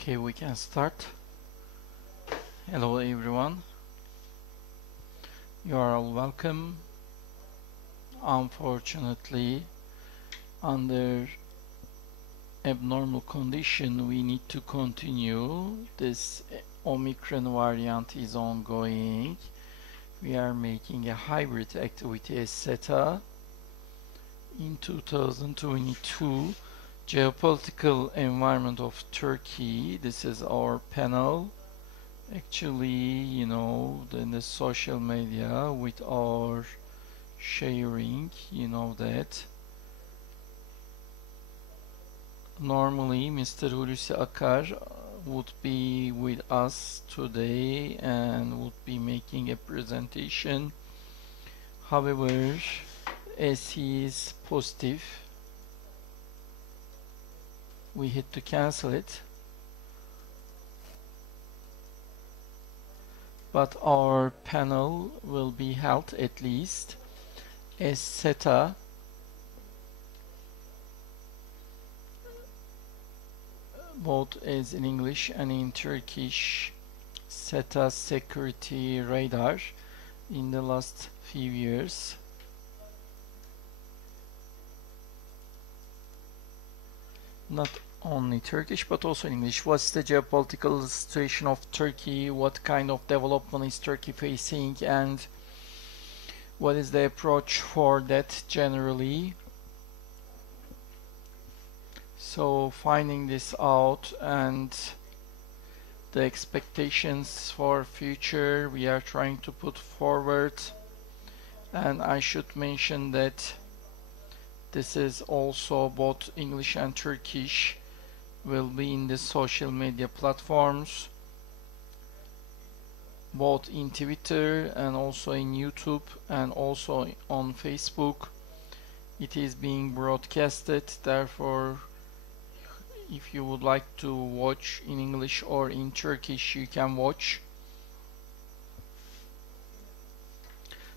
Okay, we can start. Hello everyone. You are all welcome. Unfortunately, under abnormal condition, we need to continue. This Omicron variant is ongoing. We are making a hybrid activity as SETA in 2022. Geopolitical environment of Turkey. This is our panel. Actually, in the social media with our sharing, that normally Mr. Hulusi Akar would be with us today and would be making a presentation. However, as he is positive, we had to cancel it. But our panel will be held at least as SETA both as in English and in Turkish, SETA Security Radar in the last few years. Not only Turkish but also in English. What's the geopolitical situation of Turkey? What kind of development is Turkey facing, and what is the approach for that generally? So finding this out and the expectations for future we are trying to put forward. And I should mention that this is also both English and Turkish will be in the social media platforms, both in Twitter and also in YouTube and also on Facebook. It is being broadcasted, therefore if you would like to watch in English or in Turkish, you can watch.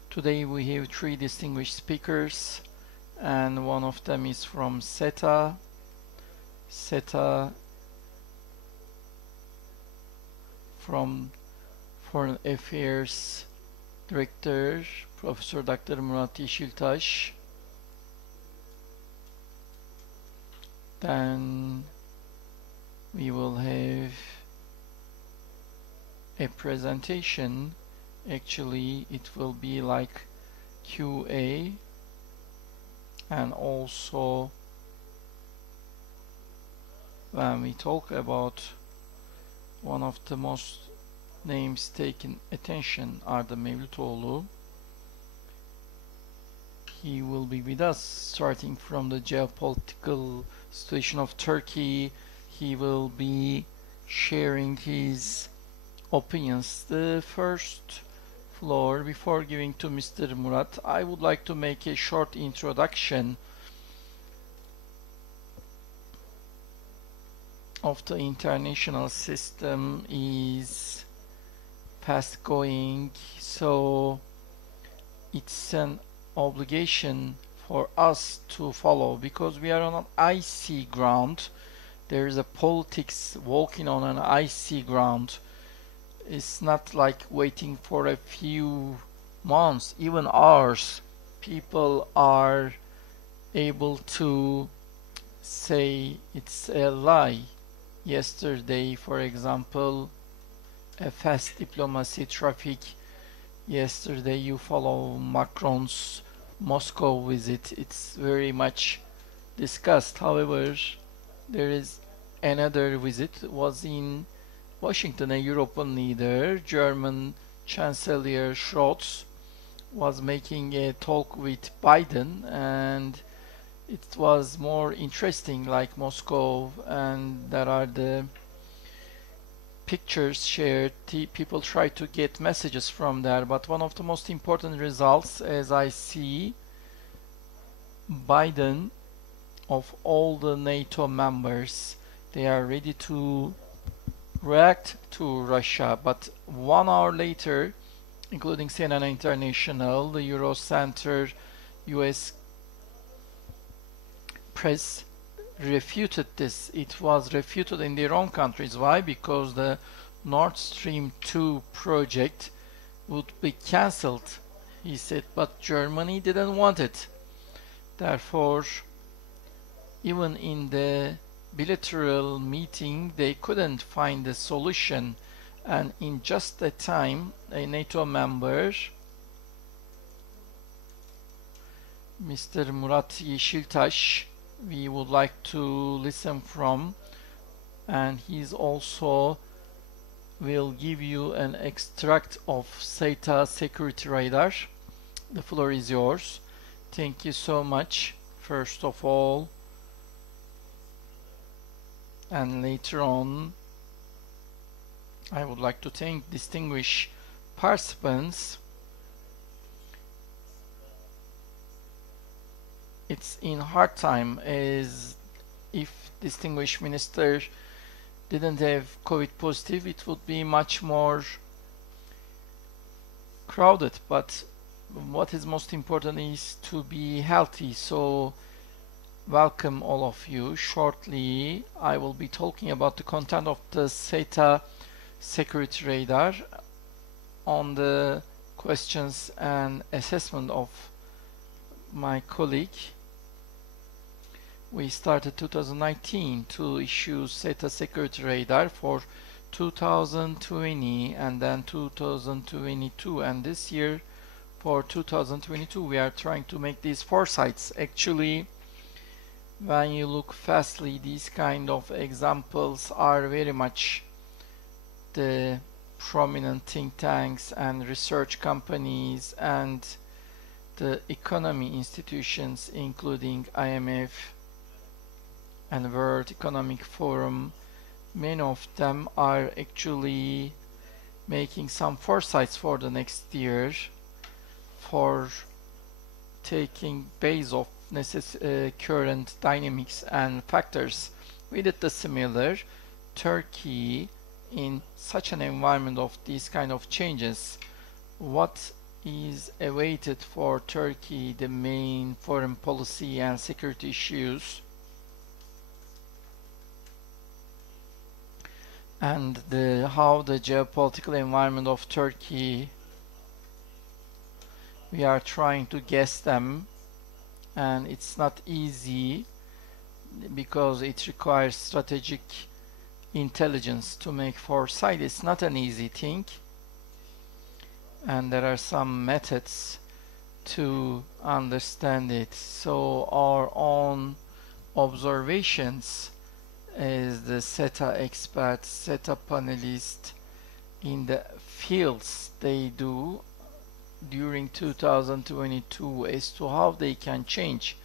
Today we have three distinguished speakers, and one of them is from SETA. SETA from Foreign Affairs Director, Professor Dr. Murat Yeşiltaş. Then we will have a presentation. Actually, it will be like QA, and also when we talk about one of the most names taken attention are the Mevlutoğlu. He will be with us starting from the geopolitical situation of Turkey. He will be sharing his opinions. The first floor, before giving to Mr. Murat, I would like to make a short introduction of the international system is fast going, so it's an obligation for us to follow because we are on an icy ground. There is a politics walking on an icy ground. It's not like waiting for a few months, even hours. People are able to say it's a lie. Yesterday, for example, a fast diplomacy traffic. Yesterday you follow Macron's Moscow visit. It's very much discussed. However, there is another visit. It was in Washington. A European leader, German Chancellor Scholz, was making a talk with Biden, and it was more interesting, like Moscow, and there are the pictures shared. People try to get messages from there, but one of the most important results, as I see, Biden, of all the NATO members, they are ready to react to Russia, but 1 hour later, including CNN International, the Euro Center, US press refuted this. It was refuted in their own countries. Why? Because the Nord Stream 2 project would be cancelled, he said, but Germany didn't want it. Therefore, even in the bilateral meeting, they couldn't find a solution. And in just that time, a NATO member, Mr. Murat Yeşiltaş, we would like to listen from, and he's also will give you an extract of SETA Security Radar. The floor is yours. Thank you so much, first of all, and later on I would like to thank distinguished participants. It's in hard time, as if distinguished minister didn't have COVID positive, it would be much more crowded, but what is most important is to be healthy. So welcome all of you. Shortly I will be talking about the content of the SETA Security Radar on the questions and assessment of my colleague. We started 2019 to issue SETA Security Radar for 2020 and then 2022, and this year for 2022 we are trying to make these foresights. Actually, when you look fastly, these kind of examples are very much the prominent think tanks and research companies and the economy institutions, including IMF and World Economic Forum. Many of them are actually making some foresights for the next year, for taking base of current dynamics and factors. We did the similar. Turkey, in such an environment of these kind of changes, what is awaited for Turkey, the main foreign policy and security issues, and how the geopolitical environment of Turkey, we are trying to guess them, and it's not easy because it requires strategic intelligence to make foresight. It's not an easy thing, and there are some methods to understand it. So our own observations as the SETA experts, SETA panelists in the fields they do during 2022 as to how they can change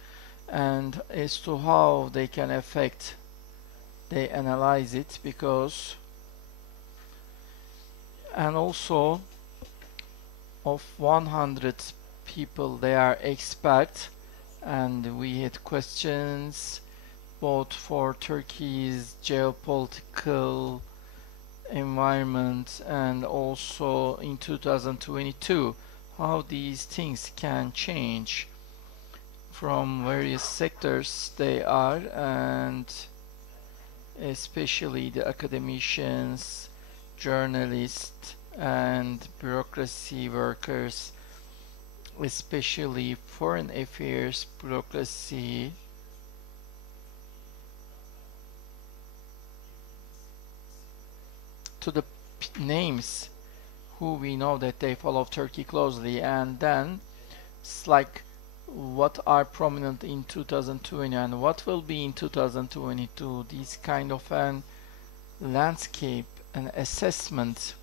and as to how they can affect, they analyze it, because, and also of 100 people they are experts, and we had questions both for Turkey's geopolitical environment and also in 2022 how these things can change from various sectors they are, and especially the academicians, journalists and bureaucracy workers, especially foreign affairs bureaucracy, to the names who we know that they follow Turkey closely, and then it's like what are prominent in 2020 and what will be in 2022. These kind of an landscape and assessment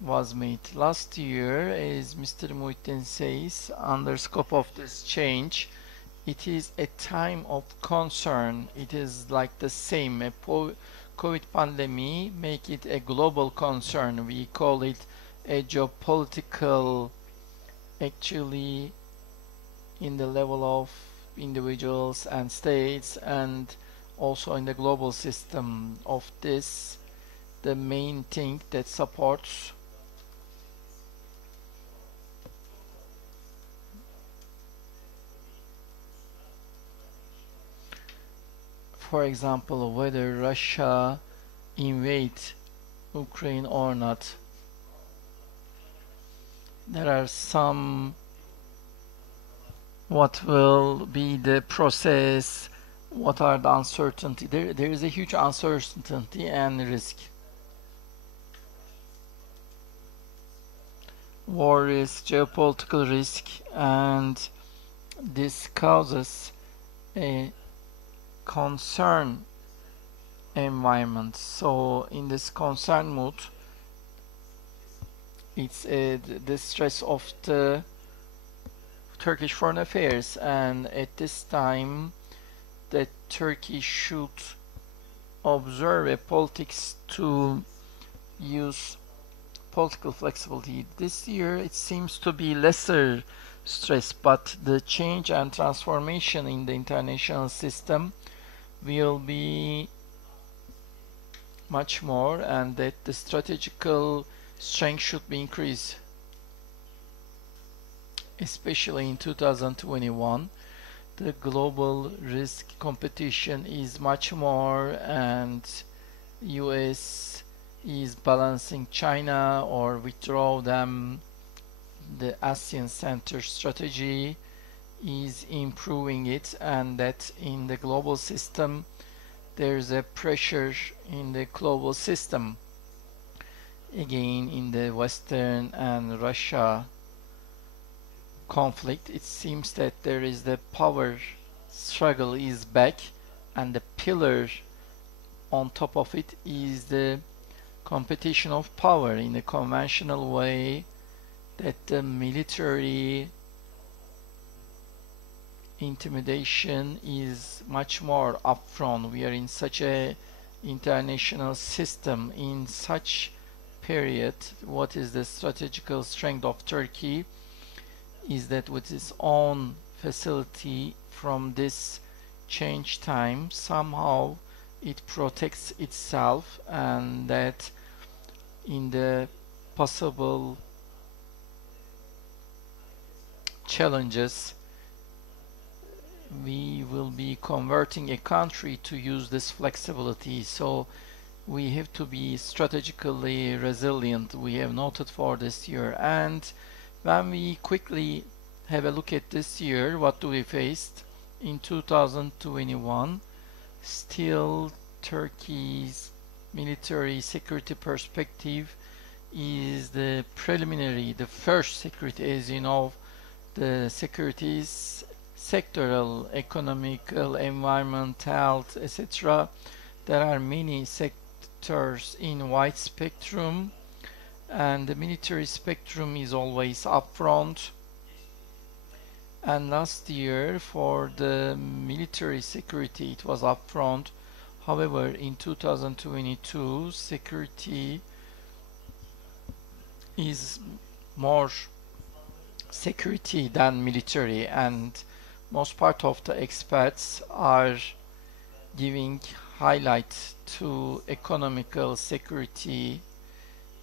was made last year, as Mr. Muhittin says, under scope of this change. It is a time of concern. It is like the same, a COVID pandemic make it a global concern. We call it a geopolitical, actually in the level of individuals and states, and also in the global system of this, the main thing that supports for example, whether Russia invade Ukraine or not. There are some, what will be the process, what are the uncertainty. There is a huge uncertainty and risk. War risk, geopolitical risk, and this causes a concern environment. So in this concern mood, it's the stress of the Turkish foreign affairs, and at this time that Turkey should observe a politics to use political flexibility. This year it seems to be lesser stress, but the change and transformation in the international system will be much more, and that the strategical strength should be increased, especially in 2021. The global risk competition is much more, and US is balancing China or withdraw them. The ASEAN Center strategy is improving it, and that in the global system there's a pressure in the global system. Again, in the Western and Russia conflict, it seems that there is the power struggle is back, and the pillar on top of it is the competition of power in a conventional way, that the military intimidation is much more upfront. We are in such a international system in such period. What is the strategical strength of Turkey is that with its own facility from this change time, somehow it protects itself, and that in the possible challenges we will be converting a country to use this flexibility. So we have to be strategically resilient, we have noted for this year. And when we quickly have a look at this year, what do we face in 2021? Still, Turkey's military security perspective is the preliminary, the first security. As you know, the security is sectoral, economical, environmental, etc. There are many sectors in wide spectrum, and the military spectrum is always upfront. And last year for the military security it was upfront. However, in 2022 security is more security than military, and most part of the experts are giving highlight to economical security,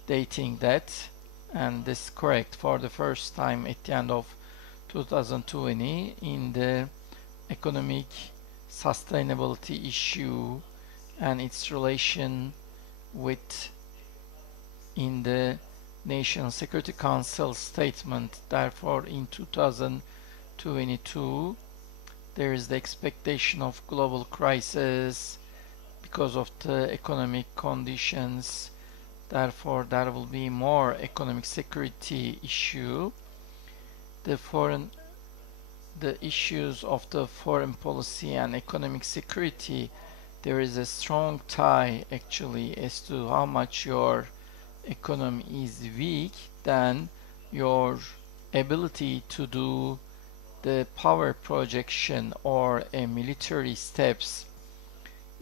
dating that, and this is correct. For the first time at the end of 2020 in the economic sustainability issue and its relation with in the National Security Council statement. Therefore, in 2022 there is the expectation of global crisis because of the economic conditions. Therefore, there will be more economic security issue. The issues of the foreign policy and economic security, there is a strong tie actually as to how much your economy is weak, then your ability to do the power projection or a military steps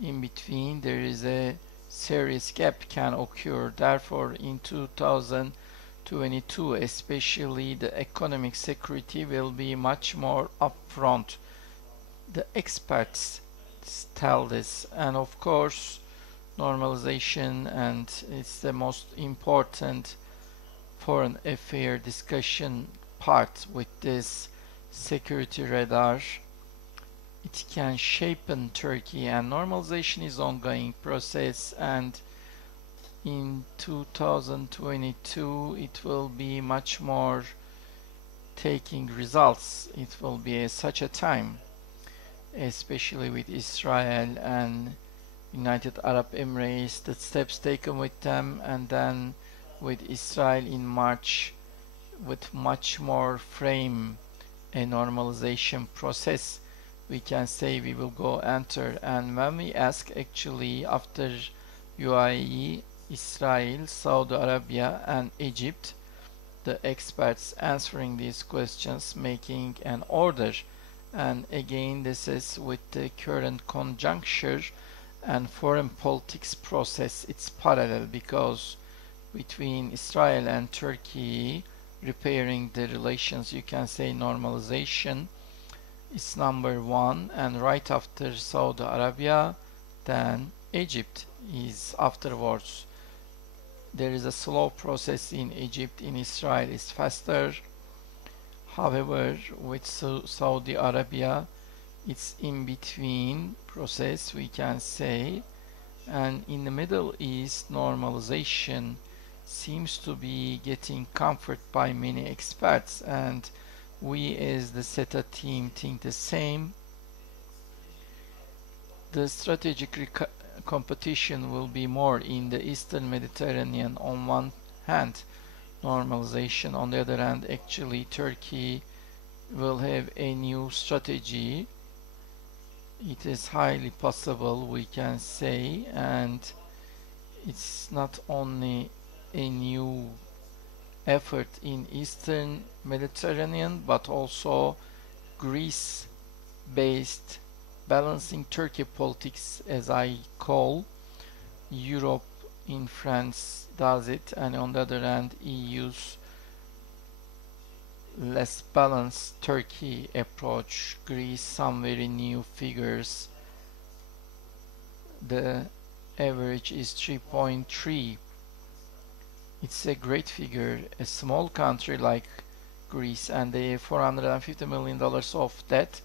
in between, there is a serious gap can occur. Therefore, in 2022 especially, the economic security will be much more upfront. The experts tell this, and of course normalization, and it's the most important foreign affair discussion part with this security radar. it can shape in Turkey, and normalization is ongoing process, and in 2022 it will be much more taking results. It will be such a time, especially with Israel and United Arab Emirates, the steps taken with them, and then with Israel in March with much more frame a normalization process, we can say we will go enter. And when we ask actually after UAE, Israel, Saudi Arabia and Egypt, the experts answering these questions making an order. And again, this is with the current conjuncture and foreign politics process, it's parallel, because between Israel and Turkey repairing the relations, you can say normalization is number one, and right after Saudi Arabia, then Egypt is afterwards. There is a slow process in Egypt, in Israel is faster. However, with Saudi Arabia, it's in between process, we can say. And in the Middle East, normalization seems to be getting comfort by many experts, and we as the SETA team think the same. The strategic competition will be more in the Eastern Mediterranean on one hand, normalization on the other hand. Actually, Turkey will have a new strategy. It is highly possible, we can say, and it's not only a new effort in Eastern Mediterranean, but also Greece-based balancing Turkey politics, as I call. Europe in France does it, and on the other hand, EU's less balanced Turkey approach. Greece, some very new figures. The average is 3.3. It's a great figure. A small country like Greece, and they have $450 million of debt.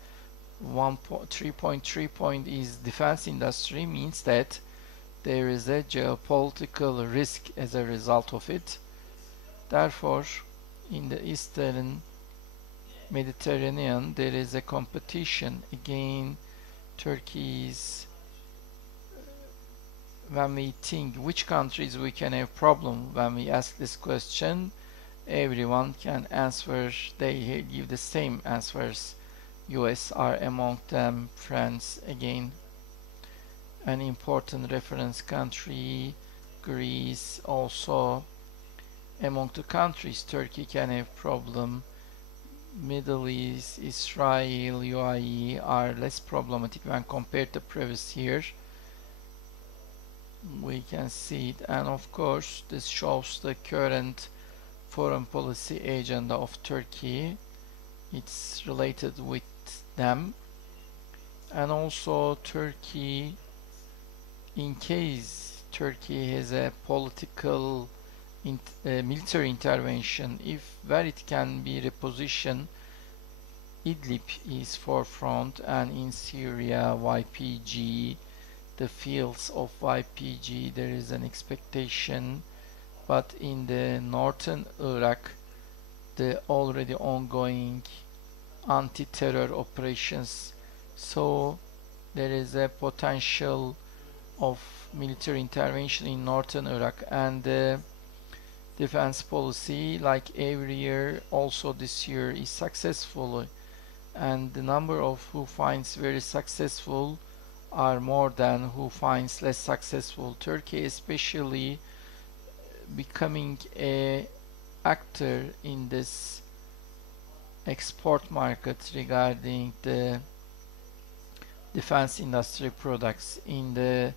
3.3 point is defense industry, means that there is a geopolitical risk as a result of it. Therefore, in the Eastern Mediterranean, there is a competition. Again, Turkey's, when we think which countries we can have problem, when we ask this question, everyone can answer, they give the same answers. US are among them, France again an important reference country, Greece also among the countries. Turkey can have problem. Middle East, Israel, UAE are less problematic when compared to previous year. We can see it, and of course this shows the current foreign policy agenda of Turkey. It's related with them, and also Turkey, in case Turkey has a political military intervention, if where it can be repositioned, Idlib is forefront, and in Syria, YPG, the fields of YPG, there is an expectation. But in the northern Iraq, the already ongoing anti-terror operations, so there is a potential of military intervention in northern Iraq. And the defense policy, like every year, also this year is successful, and the number of who finds very successful are more than who finds less successful. Turkey especially becoming a actor in this export market regarding the defense industry products in the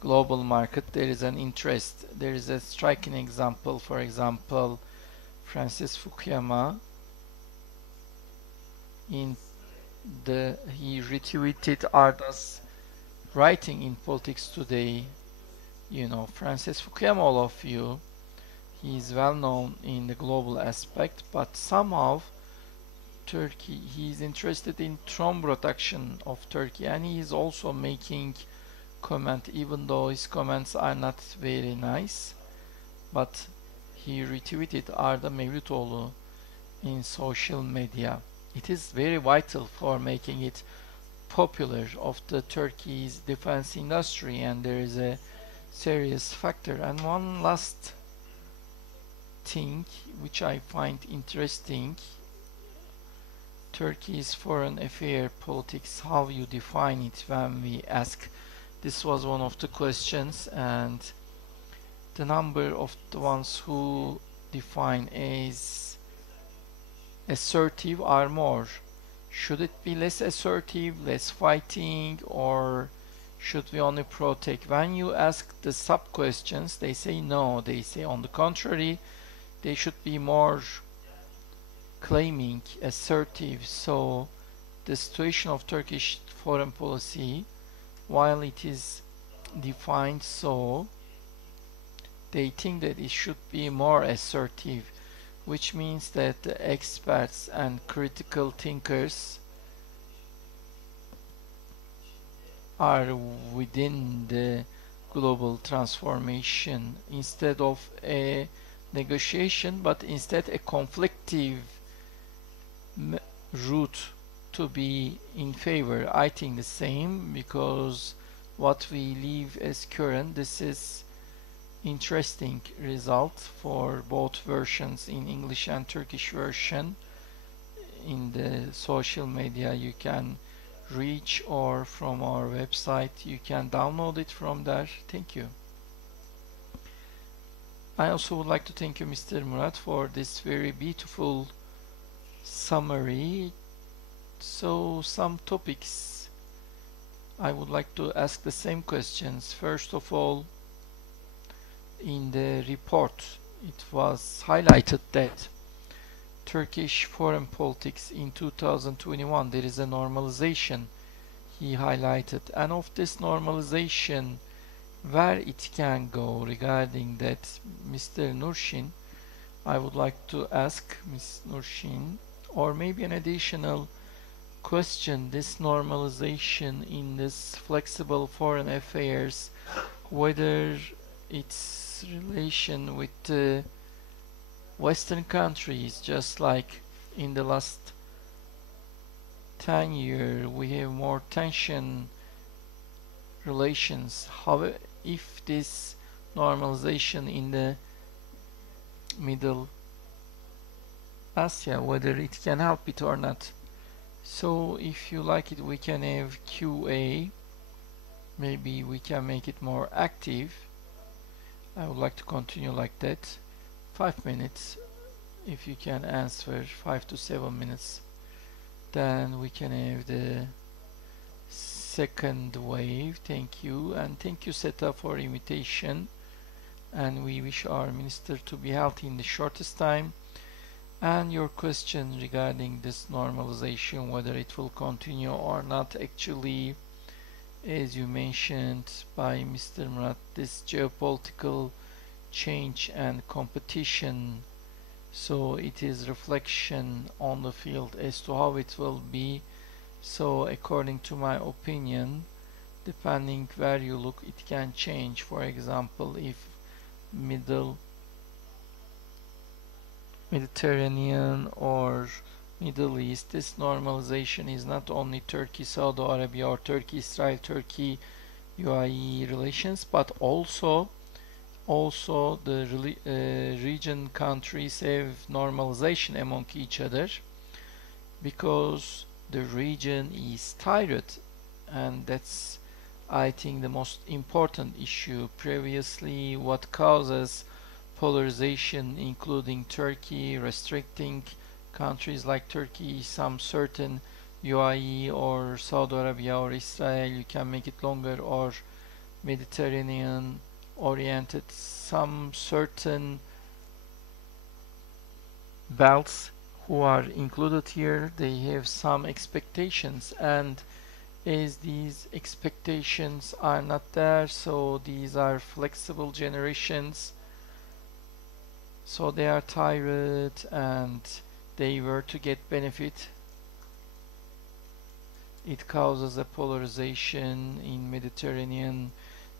global market. There is an interest. There is a striking example, for example, Francis Fukuyama, he retweeted Arda's writing in Politics Today. You know Francis Fukuyama, all of you. He is well known in the global aspect, but somehow Turkey. He is interested in drone production of Turkey, and he is also making comment, even though his comments are not very nice, but he retweeted Arda Mevlütoğlu in social media. It is very vital for making it popular of the Turkey's defense industry, and there is a serious factor. And one last thing which I find interesting, Turkey's foreign affairs politics, how you define it when we ask. This was one of the questions, and the number of the ones who define as assertive are more. Should it be less assertive, less fighting, or should we only protect? When you ask the sub questions, they say no. They say on the contrary, they should be more claiming, assertive. So the situation of Turkish foreign policy, while it is defined so, they think that it should be more assertive, which means that the experts and critical thinkers are within the global transformation instead of a negotiation, but instead a conflictive route to be in favor. I think the same, because what we leave as current, this is interesting result for both versions, in English and Turkish version. In the social media you can reach, or from our website you can download it from there. Thank you. I also would like to thank you, Mr. Murat, for this very beautiful summary. So some topics I would like to ask the same questions. First of all, in the report it was highlighted that Turkish foreign politics in 2021, there is a normalization, he highlighted, and of this normalization, where it can go. Regarding that, Mr. Nurshin, I would like to ask Ms. Nurshin, or maybe an additional question, this normalization in this flexible foreign affairs, whether its relation with the Western countries, just like in the last 10 years we have more tension relations. How, if this normalization in the Middle Asia, whether it can help it or not. So if you like it, we can have QA, maybe we can make it more active. I would like to continue like that. 5 minutes, if you can answer 5 to 7 minutes, then we can have the second wave. Thank you, and thank you SETA for invitation, and we wish our minister to be healthy in the shortest time. And your question regarding this normalization, whether it will continue or not, actually, as you mentioned by Mr. Murat, this geopolitical change and competition, so it is reflection on the field as to how it will be. So according to my opinion, depending where you look, it can change. For example, if Mediterranean or Middle East, this normalization is not only Turkey, Saudi Arabia, or Turkey, Israel, Turkey, UAE relations, but also the region countries have normalization among each other, because the region is tired, and that's, I think, the most important issue. Previously, what causes polarization, including Turkey restricting countries like Turkey, some certain UAE or Saudi Arabia or Israel, you can make it longer, or Mediterranean oriented, some certain belts who are included here, they have some expectations, and as these expectations are not there, so these are flexible generations, so they are tired and they were to get benefit it causes a polarization in Mediterranean,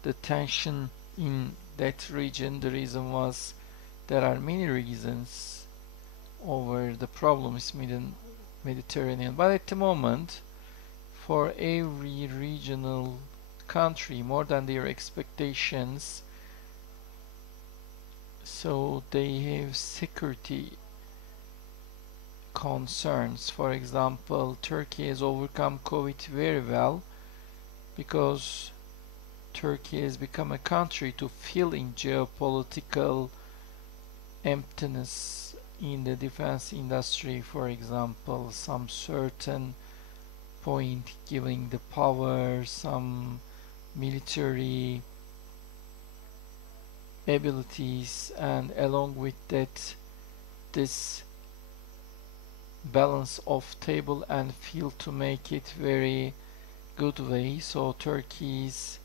the tension in that region. The reason was there are many reasons over the problems in Mediterranean, but at the moment for every regional country more than their expectations, so they have security concerns. For example, Turkey has overcome COVID very well because Turkey has become a country to fill in geopolitical emptiness in the defense industry. For example, some certain point giving the power, some military abilities, and along with that this balance of table and field to make it very good way. So Turkey is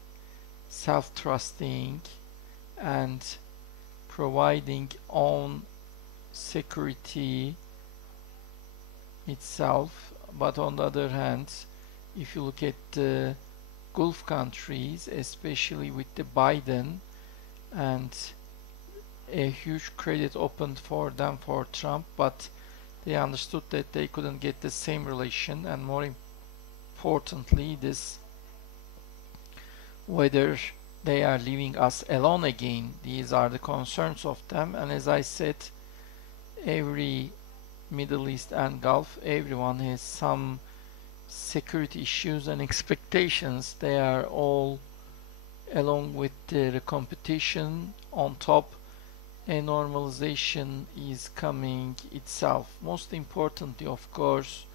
self-trusting and providing own security itself. But on the other hand, if you look at the Gulf countries, especially with the Biden, and a huge credit opened for them for Trump, but they understood that they couldn't get the same relation, and more importantly, this whether they are leaving us alone again. These are the concerns of them, and as I said, every Middle East and Gulf, everyone has some security issues and expectations. They are all, along with the competition on top, a normalization is coming itself. Most importantly, of course,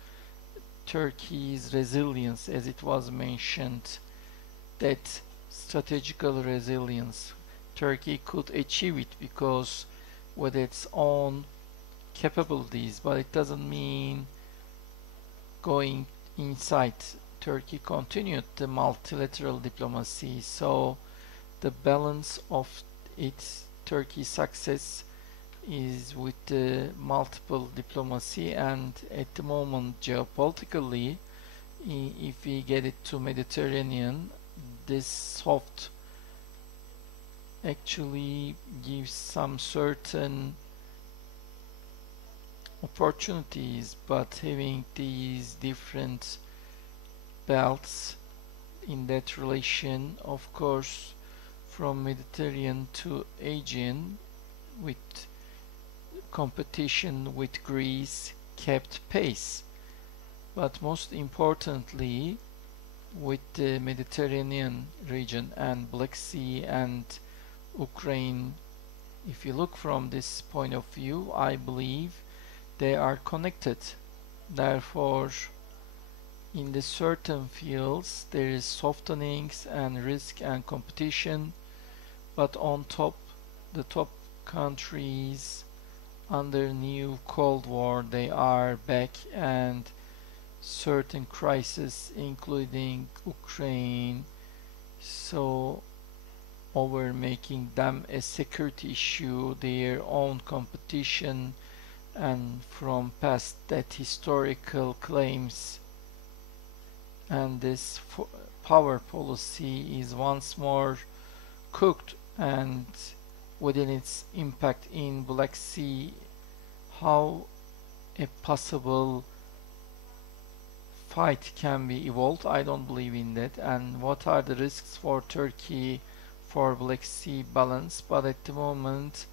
Turkey's resilience, as it was mentioned, that strategical resilience. Turkey could achieve it because with its own capabilities, but it doesn't mean going inside. Turkey continued the multilateral diplomacy, so the balance of its Turkey's success is with the multiple diplomacy, and at the moment geopolitically, if we get it to Mediterranean, this soft actually gives some certain opportunities, but having these different belts in that relation, of course, from Mediterranean to Aegean, with competition with Greece kept pace. But most importantly, with the Mediterranean region and Black Sea and Ukraine, if you look from this point of view, I believe they are connected. Therefore, in the certain fields there is softenings and risk and competition, but on top, the top countries under new Cold War, they are back, and certain crises including Ukraine, so over making them a security issue, their own competition, and from past that historical claims, and this power policy is once more cooked, and within its impact in Black Sea, how a possible fight can be evolved, I don't believe in that. And what are the risks for Turkey for Black Sea balance? But at the moment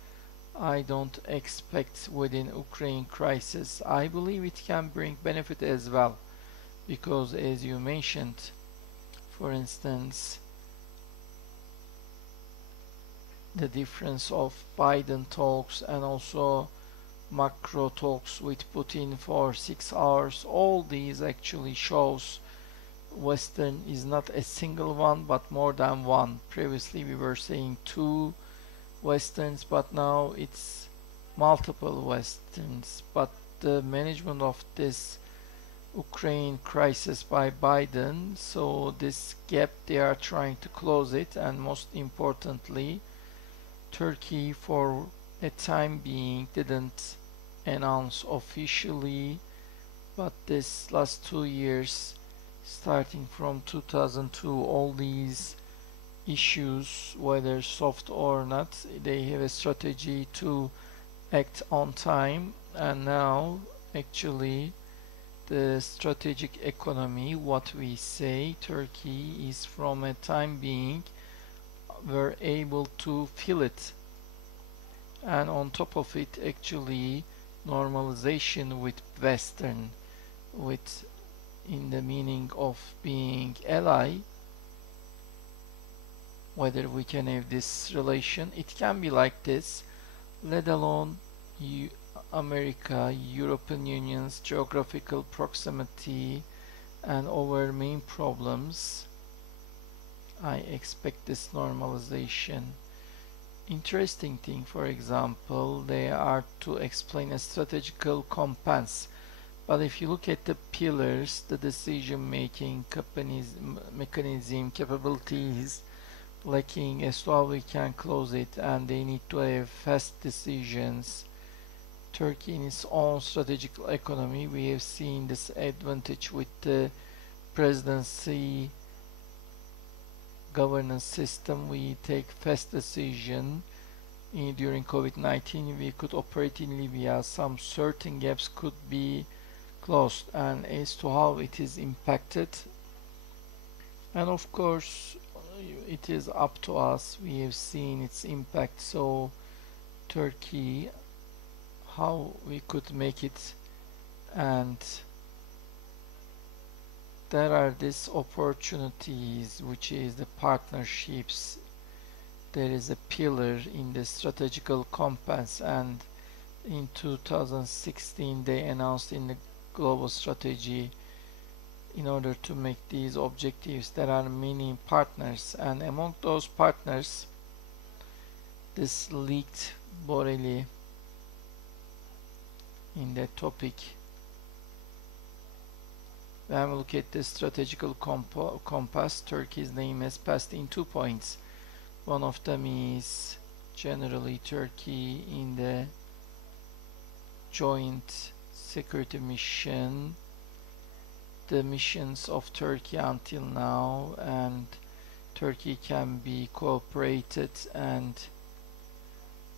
I don't expect within Ukraine crisis. I believe it can bring benefit as well, because as you mentioned, for instance, the difference of Biden talks and also macro talks with Putin for 6 hours, all these actually shows Western is not a single one but more than one. Previously we were saying two Westerns, but now it's multiple Westerns. But the management of this Ukraine crisis by Biden, so this gap they are trying to close it, and most importantly, Turkey for a time being didn't announce officially, but this last 2 years starting from 2002, all these issues, whether soft or not, they have a strategy to act on time. And now actually the strategic economy, what we say, Turkey is from a time being were able to fill it, and on top of it actually normalization with Western, with in the meaning of being ally, whether we can have this relation, it can be like this, let alone America, European Union's geographical proximity and our main problems. I expect this normalization. Interesting thing, for example, they are to explain a strategical compass. But if you look at the pillars, the decision-making mechanism, capabilities lacking as to how we can close it, and they need to have fast decisions. Turkey in its own strategical economy, we have seen this advantage with the presidency governance system. We take fast decision. During COVID-19 we could operate in Libya, some certain gaps could be closed, and as to how it is impacted, and of course it is up to us. We have seen its impact, so Turkey, how we could make it, and there are these opportunities, which is the partnerships. There is a pillar in the strategical compass, and in 2016 they announced in the global strategy, in order to make these objectives there are many partners, and among those partners this leaked Borelli in that topic. When we look at the strategical compass, Turkey's name has passed in 2 points. One of them is generally Turkey in the joint security mission, the missions of Turkey until now, and Turkey can be cooperated and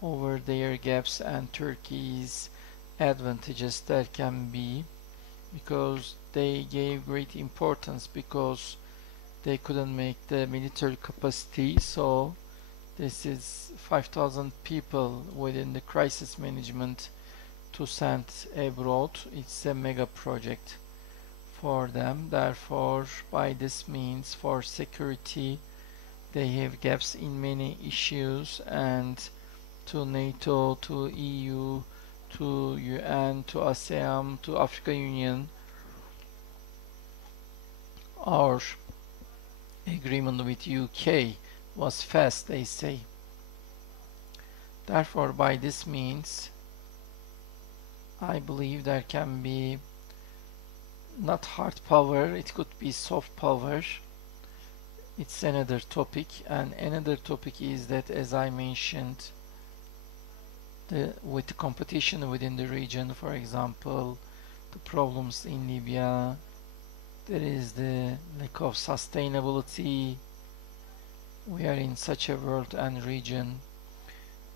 over their gaps and Turkey's advantages there can be, because they gave great importance, because they couldn't make the military capacity, so this is 5,000 people within the crisis management to send abroad. It's a mega project for them. Therefore, by this means, for security, they have gaps in many issues, and to NATO, to EU, to UN, to ASEAN, to African Union, our agreement with UK was fast, they say. Therefore, by this means, I believe there can be not hard power, it could be soft power. It's another topic, and another topic is that, as I mentioned, with the competition within the region, for example, the problems in Libya, there is the lack of sustainability. We are in such a world and region.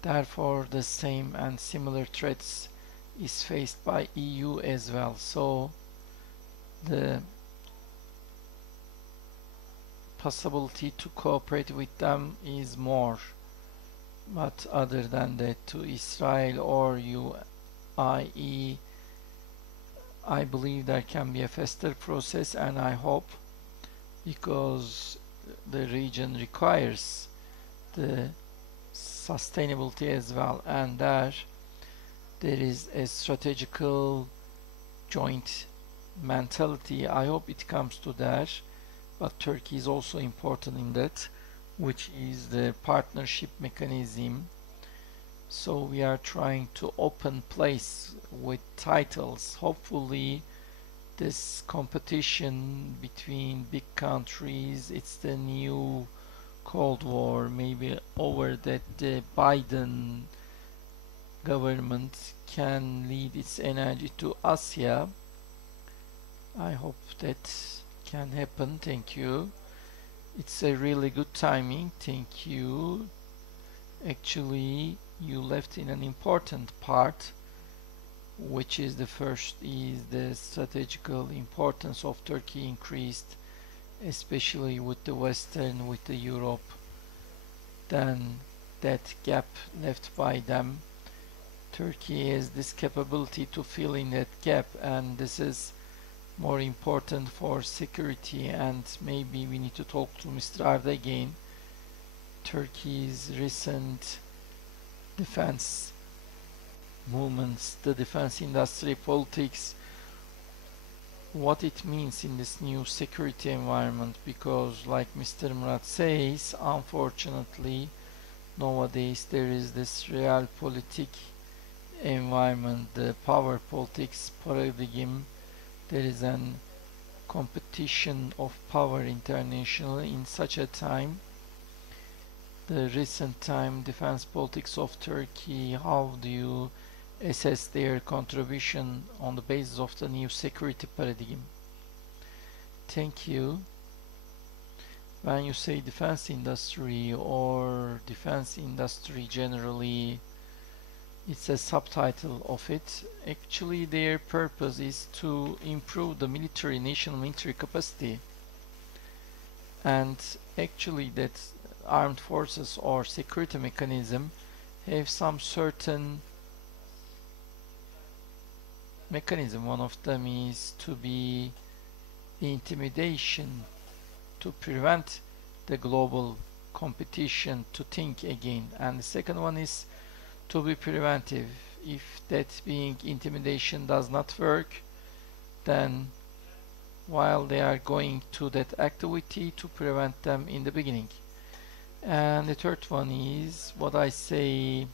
Therefore, the same and similar threats is faced by EU as well. So the possibility to cooperate with them is more. But other than that, to Israel or UAE, I believe there can be a faster process, and I hope, because the region requires the sustainability as well, and there is a strategical joint mentality. I hope it comes to that, but Turkey is also important in that, which is the partnership mechanism. So we are trying to open place with titles. Hopefully this competition between big countries, it's the new Cold War, maybe over that the Biden government can lead its energy to Asia. I hope that can happen. Thank you. It's a really good timing. Thank you. Actually, you left in an important part, which is the first is the strategical importance of Turkey increased, especially with the Western, with the Europe. Then that gap left by them. Turkey has this capability to fill in that gap, and this is more important for security, and maybe we need to talk to Mr. Arda again. Turkey's recent defense movements, the defense industry politics, what it means in this new security environment, because like Mr. Murat says, unfortunately nowadays there is this realpolitik environment, the power politics paradigm. There is an competition of power internationally in such a time. The recent time defense politics of Turkey, how do you assess their contribution on the basis of the new security paradigm? Thank you. When you say defense industry or defense industry generally, it's a subtitle of it. Actually their purpose is to improve the national military capacity, and actually that armed forces or security mechanism have some certain mechanism. One of them is to be intimidation, to prevent the global competition to think again, and the second one is to be preventive. If that being intimidation does not work, then while they are going to that activity, to prevent them in the beginning. And the third one is what I say,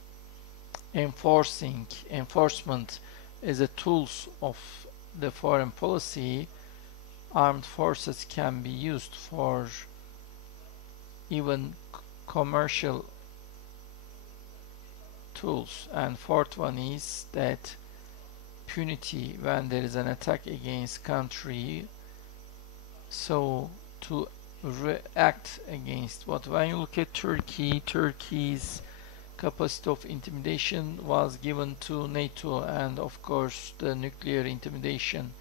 enforcement as a tools of the foreign policy. Armed forces can be used for even commercial tools. And fourth one is that punity when there is an attack against country, so to react against. But when you look at Turkey, Turkey's capacity of intimidation was given to NATO, and of course the nuclear intimidation.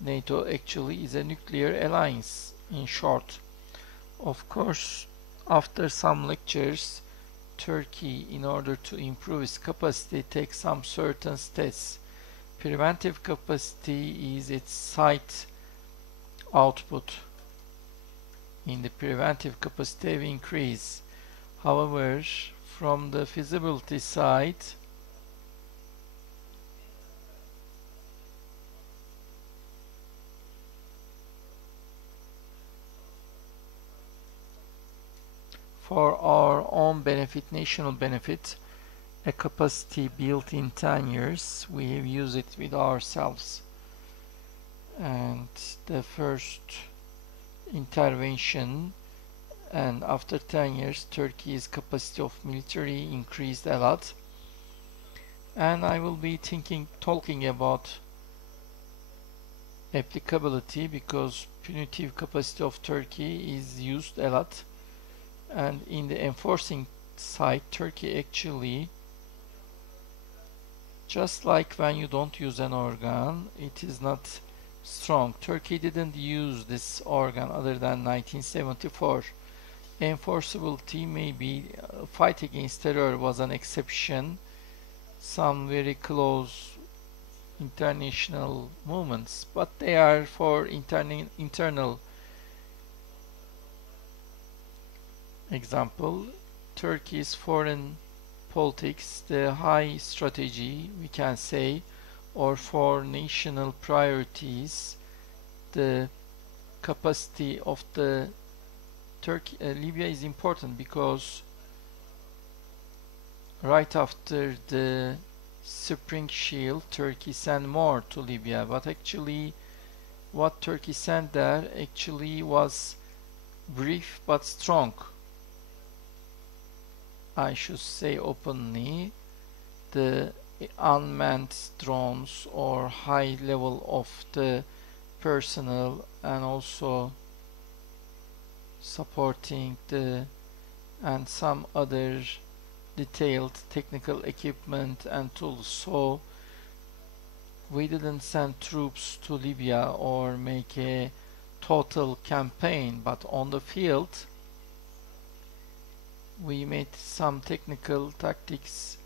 NATO actually is a nuclear alliance in short. Of course, after some lectures, Turkey, in order to improve its capacity, takes some certain steps. Preventive capacity is its site output. In the preventive capacity we increase. However, from the feasibility side, for our own benefit, national benefit, a capacity built in 10 years, we have used it with ourselves. And the first intervention, and after 10 years Turkey's capacity of military increased a lot. And I will be talking about applicability, because punitive capacity of Turkey is used a lot. And in the enforcing side, Turkey actually, just like when you don't use an organ, it is not strong. Turkey didn't use this organ other than 1974. Enforceability, maybe fight against terror was an exception. Some very close international movements, but they are for internal. Example, Turkey's foreign politics, the high strategy, we can say, or for national priorities, the capacity of the Libya is important, because right after the Spring Shield, Turkey sent more to Libya, but actually what Turkey sent there actually was brief but strong. I should say openly, the unmanned drones or high level of the personnel and also supporting the and some other detailed technical equipment and tools. So we didn't send troops to Libya or make a total campaign, but on the field we made some technical tactics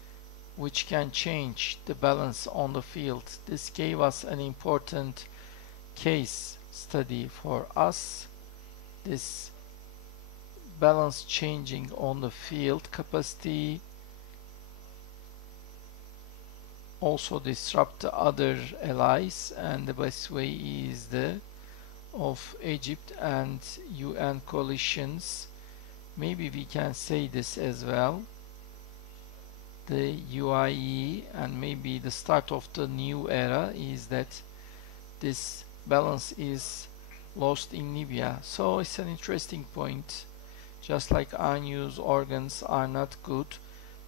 which can change the balance on the field. This gave us an important case study for us. This balance changing on the field capacity also disrupt the other allies, and the best way is the of Egypt and UN coalitions. Maybe we can say this as well, the UAE, and maybe the start of the new era is that this balance is lost in Libya. So it's an interesting point. Just like unused organs are not good,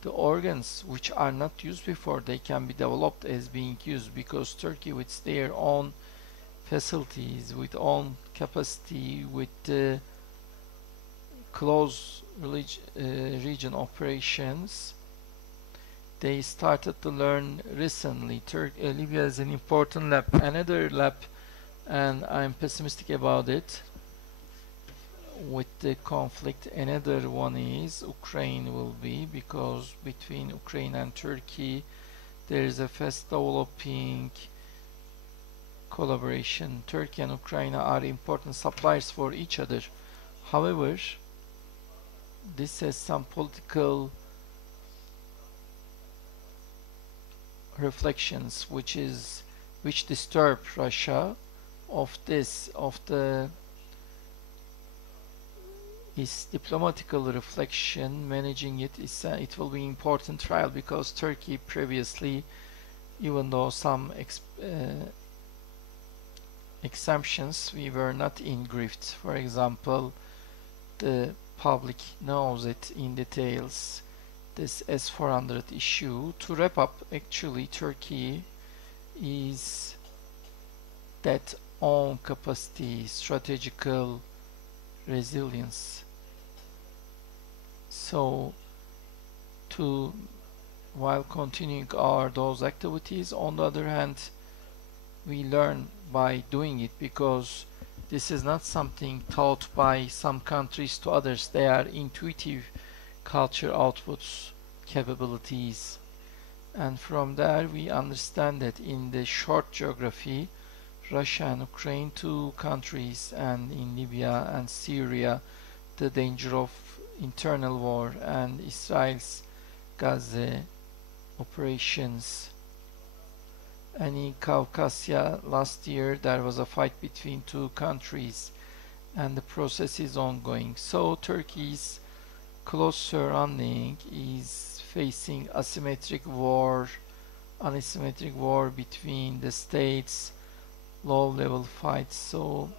the organs which are not used before, they can be developed as being used, because Turkey with their own facilities, with own capacity, with the close region operations, they started to learn recently. Libya is an important lab. Another lab, and I'm pessimistic about it with the conflict, another one is Ukraine will be, because between Ukraine and Turkey there is a fast developing collaboration. Turkey and Ukraine are important suppliers for each other. However, this has some political reflections which disturb Russia of its diplomatical reflection. Managing it it will be important trial, because Turkey previously, even though some exemptions, we were not in grift. For example, the public knows it in details, this S-400 issue. To wrap up, actually Turkey is that own capacity, strategical resilience. So while continuing those activities, on the other hand, we learn by doing it, because this is not something taught by some countries to others. They are intuitive culture outputs, capabilities, and from there we understand that in the short geography, Russia and Ukraine, two countries, and in Libya and Syria, the danger of internal war, and Israel's Gaza operations, and in Caucasia last year there was a fight between two countries, and the process is ongoing. So Turkey's close surrounding is facing asymmetric war between the states, low-level fights. So,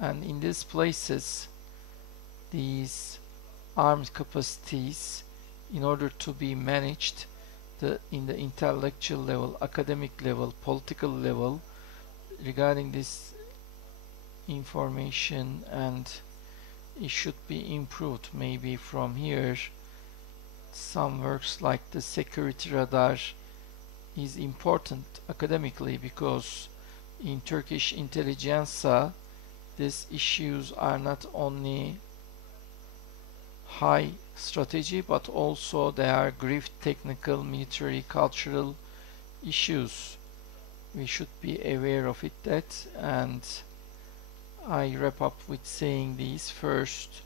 and in these places, these armed capacities, in order to be managed in the intellectual level, academic level, political level, regarding this information, and it should be improved. Maybe from here some works like the security radar is important academically, because in Turkish intelligentsia these issues are not only high strategy, but also they are grave technical, military, cultural issues. We should be aware of that. And I wrap up with saying these: first,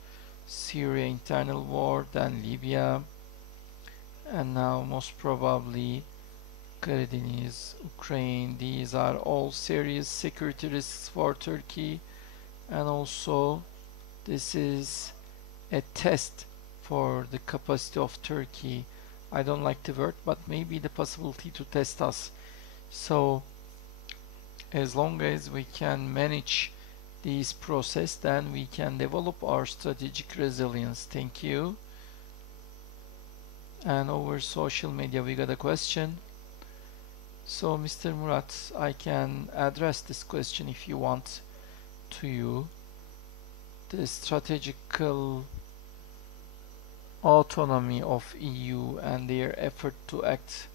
Syria internal war, then Libya, and now most probably Karadeniz, Ukraine. These are all serious security risks for Turkey, and also this is a test for the capacity of Turkey. I don't like the word, but maybe the possibility to test us. So as long as we can manage this process, then we can develop our strategic resilience. Thank you. And over social media we got a question. So Mr. Murat, I can address this question if you want to you. The strategical autonomy of EU and their effort to act.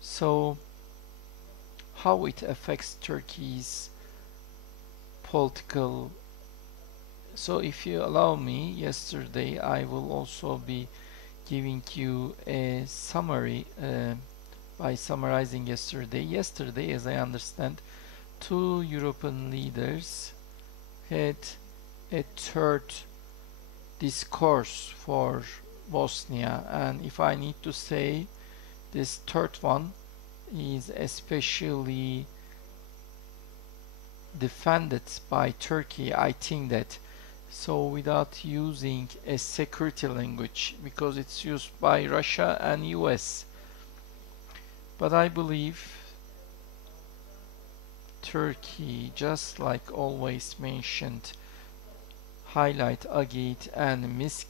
So how it affects Turkey's political. So if you allow me, yesterday I will also be giving you a summary by summarizing yesterday. Yesterday, as I understand, two European leaders had a third discourse for Bosnia, and if I need to say, this third one is especially defended by Turkey. I think that so without using a security language, because it's used by Russia and US. But I believe Turkey, just like always mentioned, highlight Agate and Minsk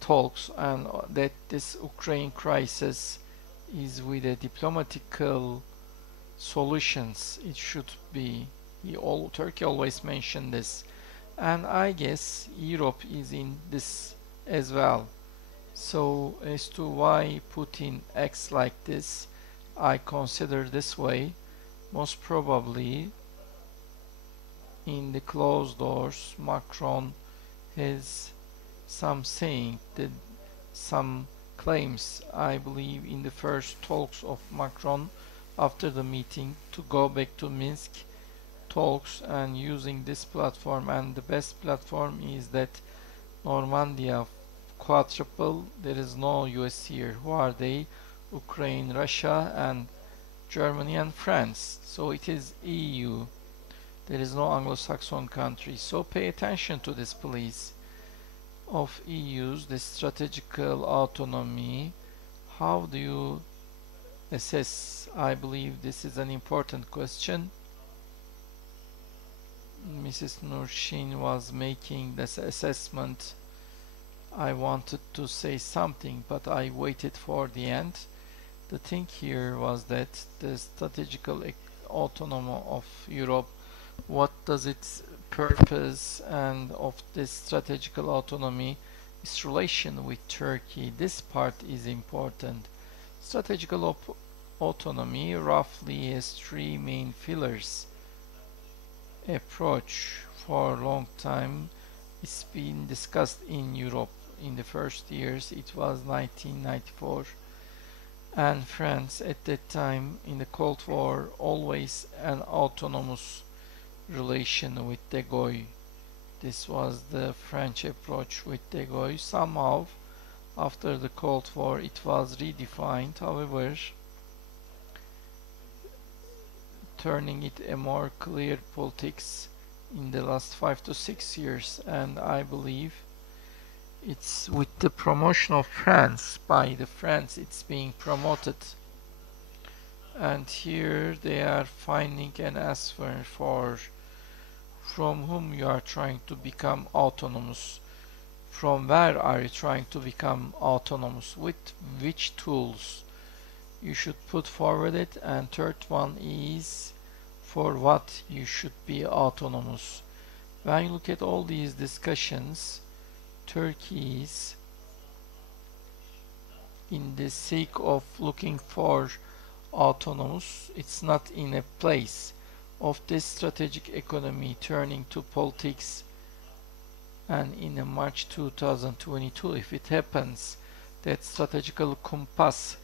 talks, and that this Ukraine crisis is with a diplomatical solutions. It should be. Turkey always mentioned this, and I guess Europe is in this as well. So as to why Putin acts like this, I consider this way. Most probably in the closed doors, Macron has some saying, that some claims, I believe, in the first talks of Macron after the meeting to go back to Minsk talks and using this platform, and the best platform is that Normandia quadruple. There is no US here. Who are they? Ukraine, Russia, and Germany and France. So it is EU. There is no Anglo-Saxon country. So pay attention to this, please. Of EU's the strategical autonomy. How do you assess? I believe this is an important question. Mrs. Nurshin was making this assessment. I wanted to say something, but I waited for the end. The thing here was that the strategical autonomy of Europe, what does its purpose, and of this strategical autonomy, its relation with Turkey. This part is important. Strategical autonomy roughly has three main pillars. Approach for a long time. It's been discussed in Europe. In the first years, it was 1994, and France at that time in the Cold War always an autonomous relation with de Gaulle. This was the French approach with de Gaulle. Somehow after the Cold War it was redefined, however turning it a more clear politics in the last 5 to 6 years, and I believe it's with the promotion of France, by the France it's being promoted, and here they are finding an answer for from whom you are trying to become autonomous, from where are you trying to become autonomous, with which tools you should put forward it, and third one is for what you should be autonomous. When you look at all these discussions, Turkey is in the sake of looking for autonomous, it's not in a place of this strategic economy turning to politics, and in March 2022, if it happens, that strategical compass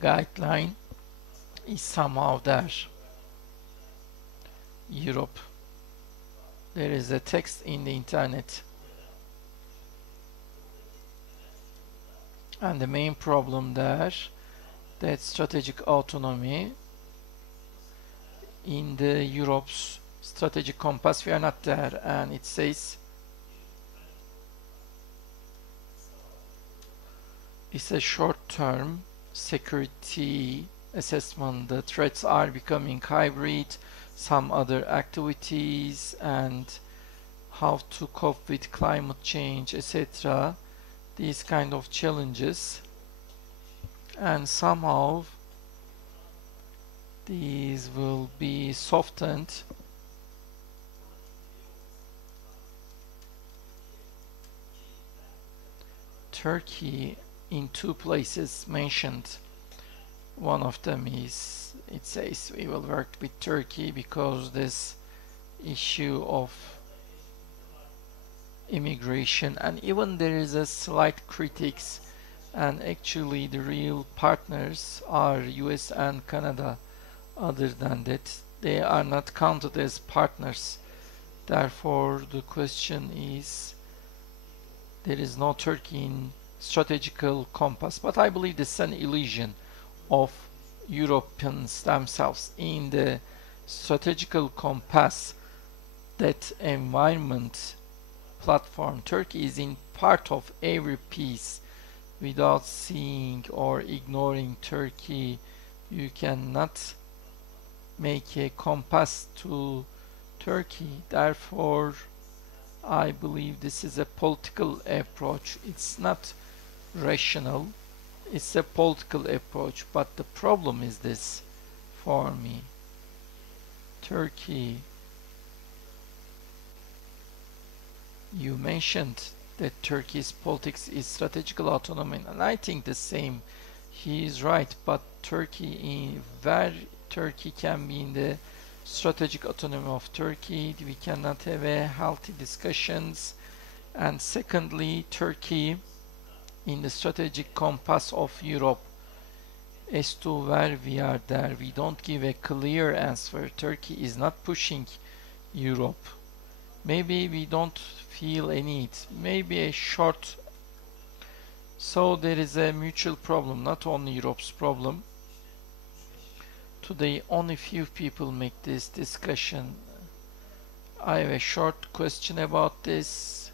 guideline is somehow there. Europe. There is a text in the internet, and the main problem there, that strategic autonomy in the Europe's strategic compass, we are not there, and it says it's a short-term security assessment. The threats are becoming hybrid, some other activities, and how to cope with climate change, etc. These kind of challenges and somehow these will be softened. Turkey in two places mentioned. One of them is, it says we will work with Turkey because this issue of immigration, and even there is a slight critics, and actually the real partners are US and Canada. Other than that, they are not counted as partners. Therefore the question is, there is no Turkey in strategical compass, but I believe this is an illusion of Europeans themselves. In the strategical compass, that environment platform, Turkey is in part of every piece. Without seeing or ignoring Turkey, you cannot make a compass to Turkey. Therefore I believe this is a political approach. It's not rational, it's a political approach. But the problem is this for me: Turkey, you mentioned that Turkey's politics is strategical autonomy, and I think the same. He is right, but where Turkey can be in the strategic autonomy of Turkey, we cannot have a healthy discussions. And secondly, Turkey in the strategic compass of Europe, as to where we are there, we don't give a clear answer. Turkey is not pushing Europe. Maybe we don't feel a need, maybe a short. So there is a mutual problem, not only Europe's problem. Today only few people make this discussion. I have a short question about this.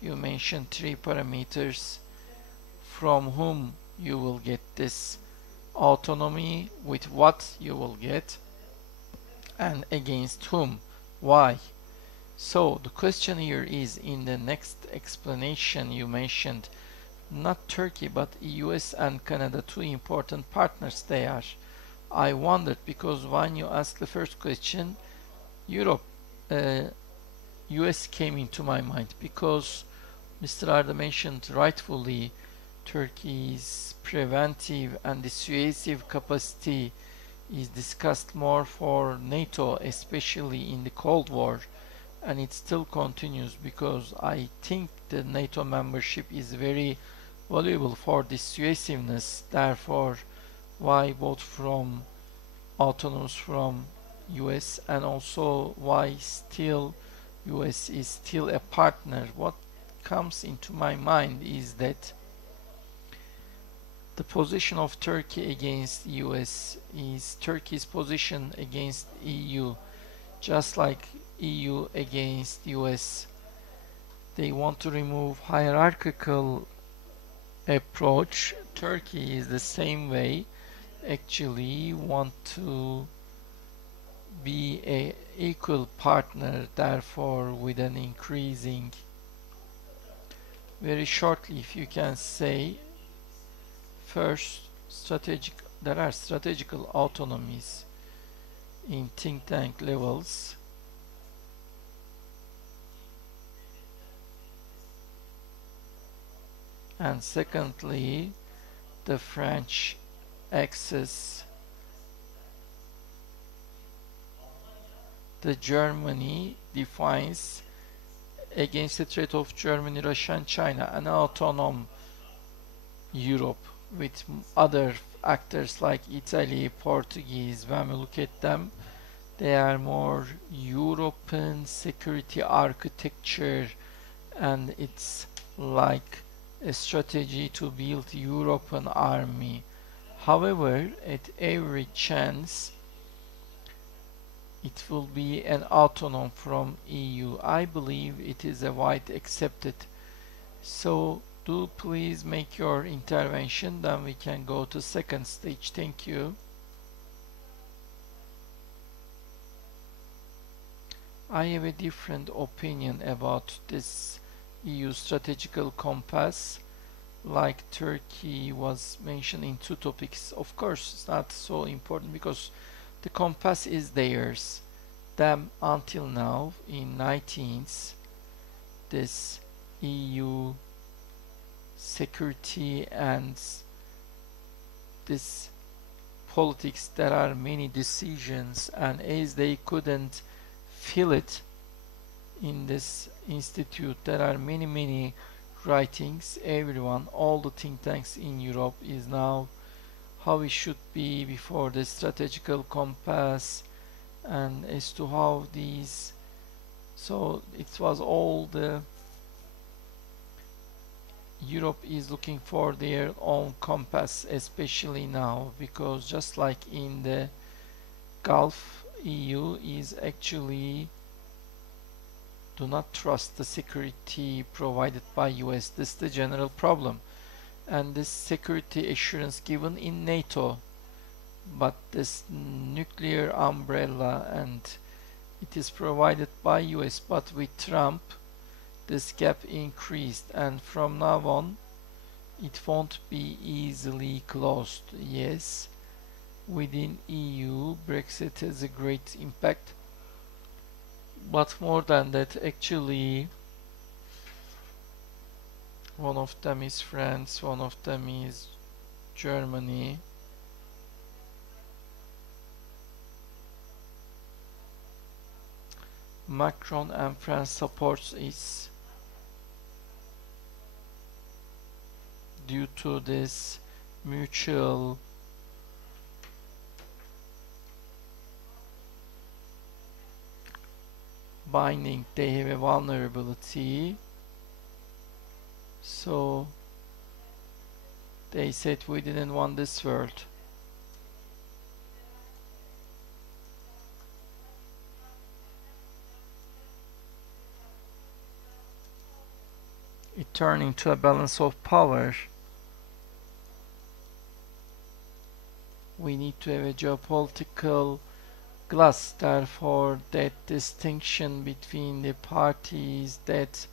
You mentioned 3 parameters. From whom you will get this autonomy, with what you will get, and against whom, why. So the question here is, in the next explanation you mentioned not Turkey but US and Canada, 2 important partners they are. I wondered, because when you asked the first question, Europe, US came into my mind, because Mr. Arda mentioned rightfully Turkey's preventive and dissuasive capacity is discussed more for NATO, especially in the Cold War, and it still continues, because I think the NATO membership is very valuable for dissuasiveness. Therefore, why both from autonomous from US, and also why still US is still a partner. What comes into my mind is that the position of Turkey against US is Turkey's position against EU, just like EU against US. They want to remove hierarchical approach. Turkey is the same way, actually want to be a equal partner, therefore with an increasing. Very shortly, if you can say, first, there are strategical autonomies in think tank levels. And secondly, the French axis, the Germany defines against the threat of Germany, Russia and China, an autonomous Europe with other actors like Italy, Portuguese. When we look at them, they are more European security architecture, and it's like a strategy to build European army. However, at every chance it will be an autonomous from EU. I believe it is a wide accepted. So do please make your intervention, then we can go to second stage. Thank you. I have a different opinion about this EU strategical compass. like Turkey was mentioned in two topics. Of course, it's not so important because the compass is theirs. Them until now in 19th, this EU security and this politics, there are many decisions, and as they couldn't feel it in this institute, there are many writings. Everyone, all the think tanks in Europe is now how it should be before the strategical compass, and as to how these, so it was all the Europe is looking for their own compass, especially now, because just like in the Gulf, EU is actually do not trust the security provided by US. This is the general problem, and this security assurance given in NATO, but this nuclear umbrella, and it is provided by US, but with Trump this gap increased, and from now on it won't be easily closed. Yes, within EU Brexit has a great impact, but more than that, actually one of them is France, one of them is Germany. Macron and France supports is due to this mutual binding. They have a vulnerability, so they said we didn't want this world. It turned into a balance of power. We need to have a geopolitical glass, therefore that distinction between the parties, that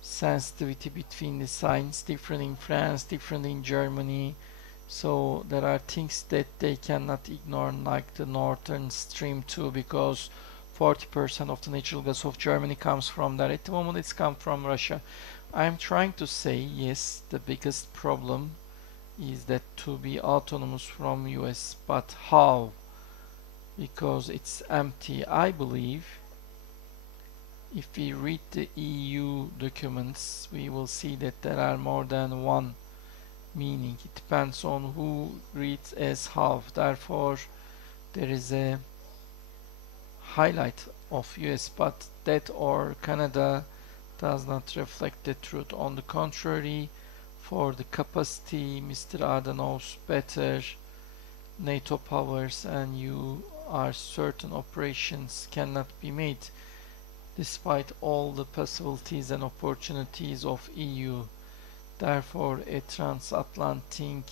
sensitivity between the signs, different in France, different in Germany, so there are things that they cannot ignore, like the Northern Stream 2, because 40% of the natural gas of Germany comes from there. At the moment it's come from Russia. I'm trying to say, yes, the biggest problem is that to be autonomous from US, but how? Because it's empty. I believe if we read the EU documents, we will see that there are more than one meaning. It depends on who reads as half. Therefore, there is a highlight of US, but that or Canada does not reflect the truth. On the contrary, for the capacity, Mr. Ada knows better, NATO powers and you are certain operations cannot be made despite all the possibilities and opportunities of EU. Therefore, a transatlantic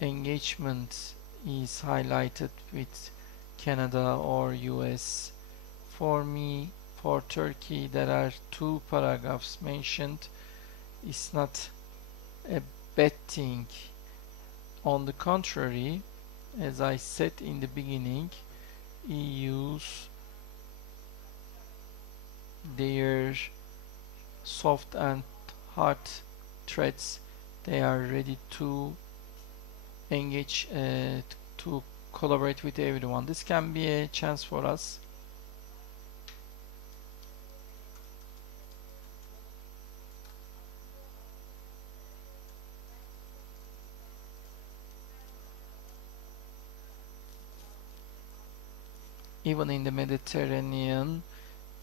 engagement is highlighted with Canada or US. For me, for Turkey, there are two paragraphs mentioned. It's not a bad thing. On the contrary, as I said in the beginning, EU's their soft and hard threats, they are ready to engage, to collaborate with everyone. This can be a chance for us. Even in the Mediterranean,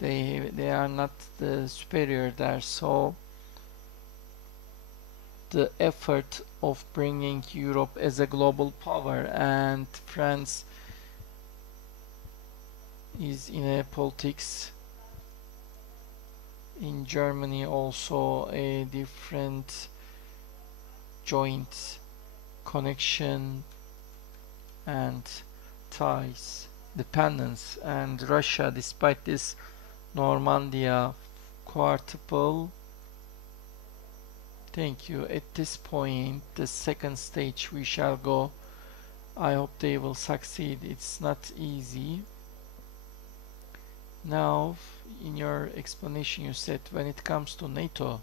they are not the superior there, so the effort of bringing Europe as a global power, and France is in a politics, in Germany also a different joint connection and ties, dependence, and Russia, despite this Normandia quadruple, Thank you. At this point, the second stage we shall go. I hope they will succeed. It's not easy. Now, in your explanation, you said when it comes to NATO,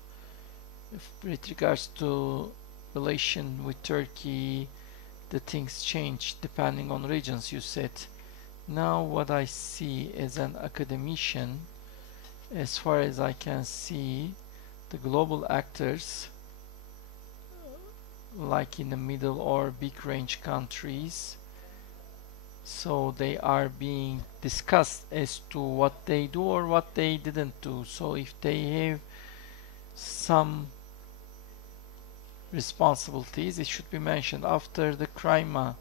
with regards to relation with Turkey, the things change depending on regions, you said. Now, what I see as an academician, as far as I can see, the global actors, like in the middle or big range countries, so they are being discussed as to what they do or what they didn't do. So if they have some responsibilities, it should be mentioned. After the Crimea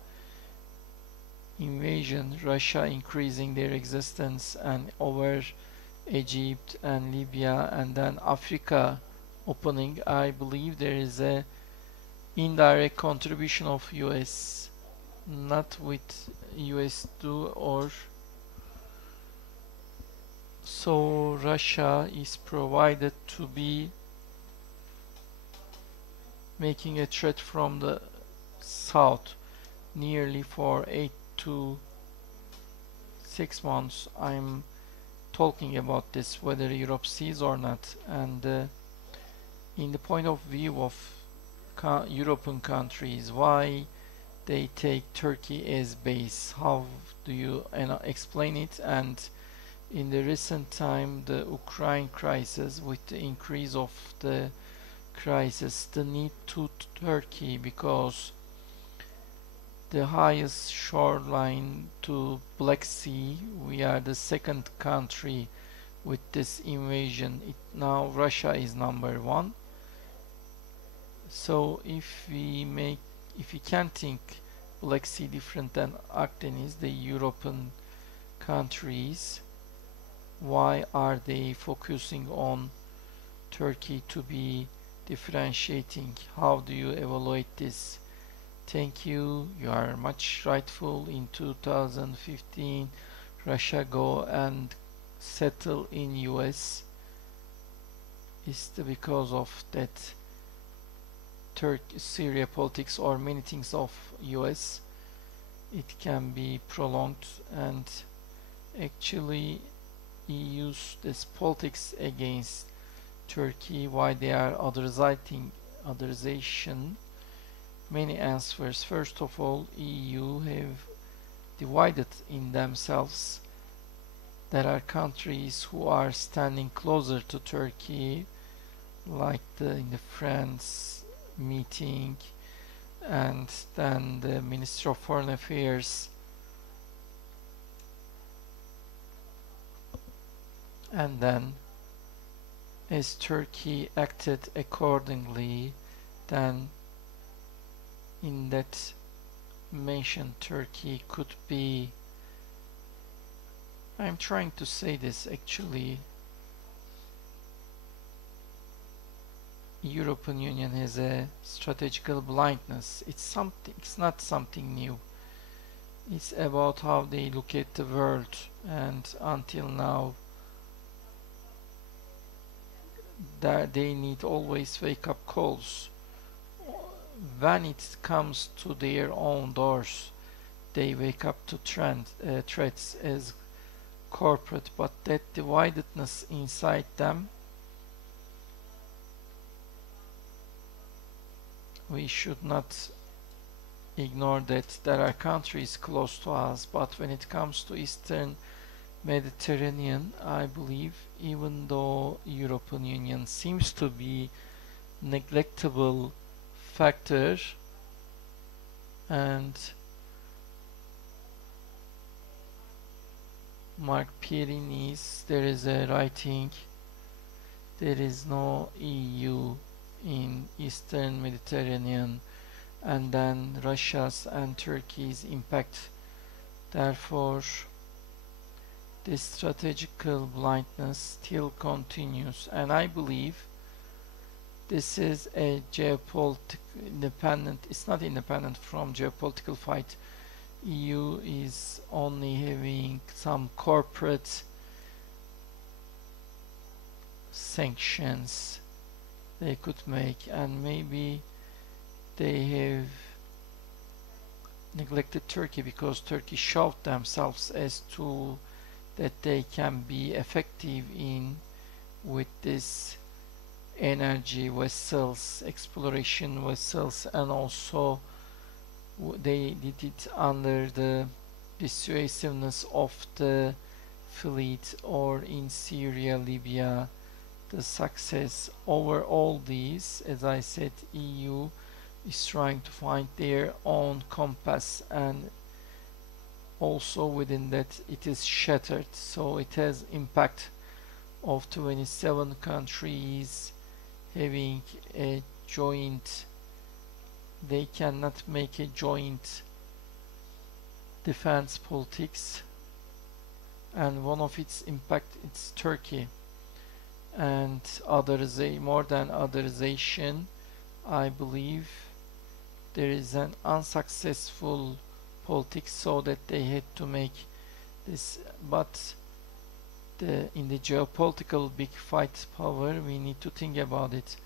invasion, Russia increasing their existence and over Egypt and Libya, and then Africa opening, I believe there is a indirect contribution of US, not with US do, or so Russia is provided to be making a threat from the south nearly for 8 to 6 months. I'm talking about this, whether Europe sees or not, and in the point of view of European countries, why they take Turkey as base? How do you explain it? And in the recent time, the Ukraine crisis, with the increase of the crisis, the need to Turkey, because the highest shoreline to Black Sea, we are the second country with this invasion. Now Russia is number one. So if we can think Black Sea different than Akdeniz, the European countries, why are they focusing on Turkey to be differentiating? How do you evaluate this? Thank you. You are much rightful. In 2015, Russia go and settle in US. Is because of that Syria politics or many things of US? It can be prolonged, and actually use this politics against Turkey, why they are otherization. Many answers. First of all, EU have divided in themselves. There are countries who are standing closer to Turkey, like in the France meeting, and then the Minister of Foreign Affairs, and then as Turkey acted accordingly, then in that mention Turkey could be, I'm trying to say this actually, European Union has a strategical blindness. It's not something new. It's about how they look at the world, and until now that they need always wake up calls. When it comes to their own doors, they wake up to threats as corporate, but that dividedness inside them, we should not ignore that there are countries close to us, but when it comes to Eastern Mediterranean, I believe, even though European Union seems to be neglectable factor, and Mark Pierini's, there is a writing, there is no EU in Eastern Mediterranean, and then Russia's and Turkey's impact. Therefore, this strategical blindness still continues, and I believe this is a geopolitical independent, it's not independent from geopolitical fight. EU is only having some corporate sanctions they could make, and maybe they have neglected Turkey because Turkey showed themselves as to that they can be effective in with this energy vessels, exploration vessels, and also they did it under the persuasiveness of the fleet, or in Syria, Libya, the success over all these. As I said, EU is trying to find their own compass, and also within that it is shattered, so it has impact of 27 countries having a joint. They cannot make a joint defense politics, and one of its impact is Turkey. And more than otherization, I believe there is an unsuccessful politics, so that they had to make this. But in the geopolitical big fight power, we need to think about it.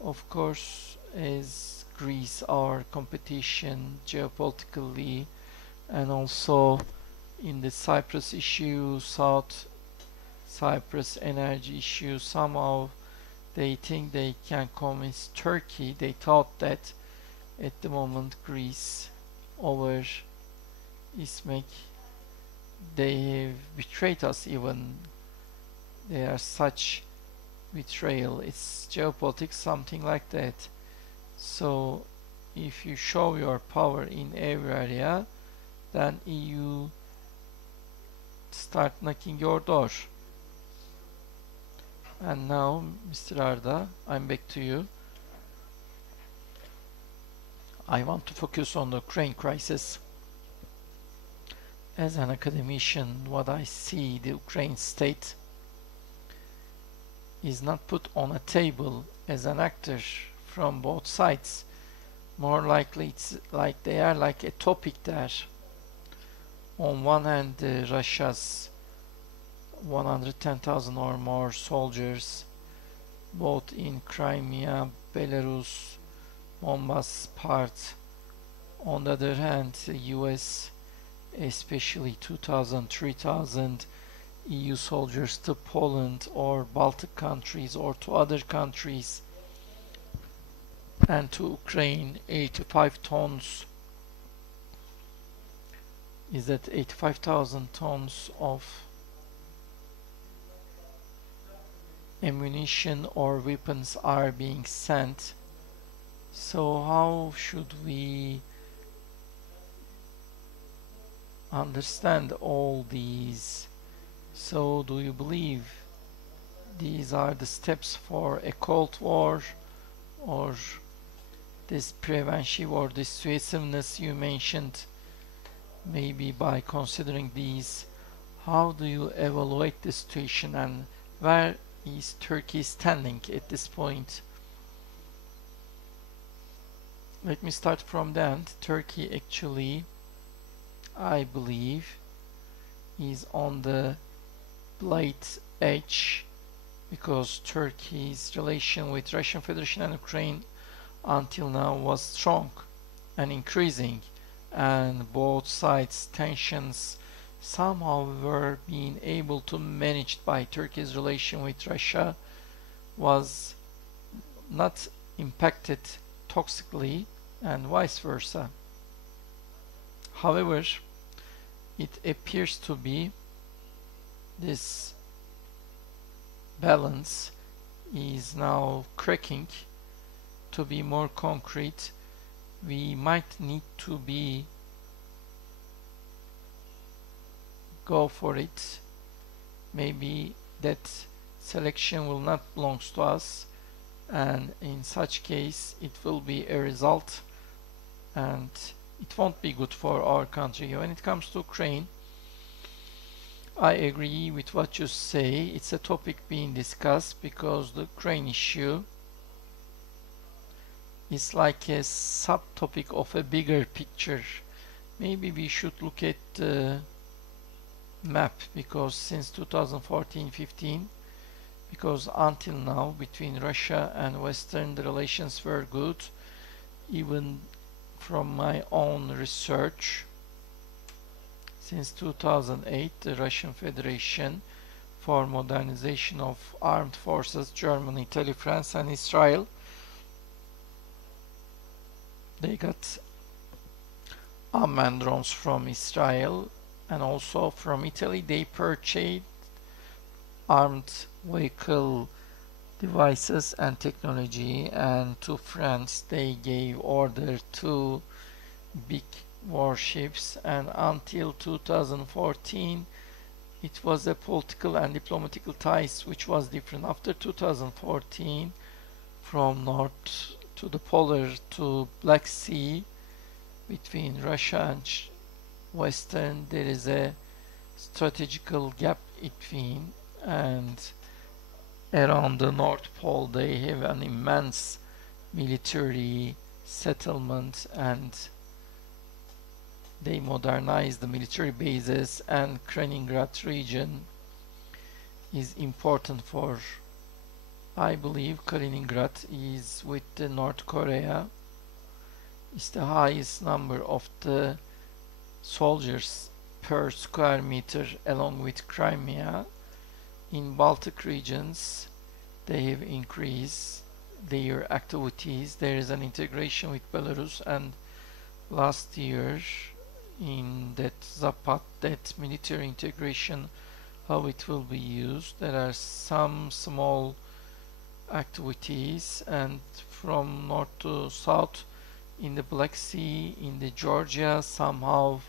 Of course, as Greece, our competition geopolitically, and also in the Cyprus issue, South Cyprus energy issue, somehow they think they can convince Turkey. They thought that at the moment Greece over İsmek, they have betrayed us even. They are such betrayal. It's geopolitics, something like that. So if you show your power in every area, then EU start knocking your door. And now, Mr. Arda, I'm back to you. I want to focus on the Ukraine crisis. As an academician, what I see, the Ukraine state is not put on a table as an actor from both sides. More likely it's like they are like a topic there. On one hand, Russia's 110,000 or more soldiers, both in Crimea, Belarus, Donbas part. On the other hand, the US, especially 2,000, 3,000 EU soldiers to Poland or Baltic countries or to other countries, and to Ukraine 85 tons. Is that 85,000 tons of ammunition or weapons are being sent? So how should we understand all these? So do you believe these are the steps for a Cold War, or this preventive or dissuasiveness you mentioned? Maybe by considering these, how do you evaluate the situation, and where is Turkey standing at this point? Let me start from the end. Turkey actually, I believe, is on the blade edge, because Turkey's relation with Russian Federation and Ukraine until now was strong and increasing, and both sides' tensions somehow were being able to managed by Turkey's relation with Russia was not impacted toxically, and vice versa. However, it appears to be this balance is now cracking. To be more concrete, we might need to go for it. Maybe that selection will not belong to us, and in such case it will be a result, and it won't be good for our country. When it comes to Ukraine, I agree with what you say. It's a topic being discussed because the Ukraine issue is like a subtopic of a bigger picture. Maybe we should look at the map, because since 2014-15 because until now between Russia and Western the relations were good. Even from my own research, since 2008 the Russian Federation for modernization of armed forces, Germany, Italy, France and Israel, they got unmanned drones from Israel, and also from Italy they purchased armed vehicle devices and technology, and to France they gave order to big warships, and until 2014 it was a political and diplomatical ties which was different. After 2014, from north to the polar to Black Sea, between Russia and Western there is a strategical gap between, and around the North Pole they have an immense military settlement, and they modernize the military bases, and Kaliningrad region is important for, I believe Kaliningrad is with the North Korea, is the highest number of the soldiers per square meter along with Crimea. In Baltic regions they have increased their activities. There is an integration with Belarus, and last year in that Zapad, that military integration, how it will be used, there are some small activities, and from north to south in the Black Sea, in the Georgia, somehow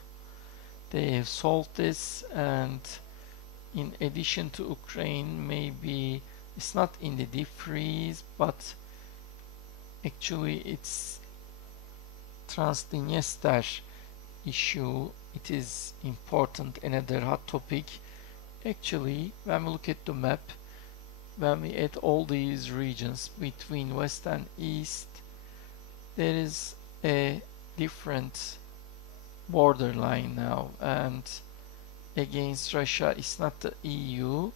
they have solved this. And in addition to Ukraine, maybe it's not in the deep freeze, but actually it's Transdniester issue. It is important, another hot topic. Actually, when we look at the map, when we add all these regions between west and east, there is a different borderline now, and against Russia it's not the EU,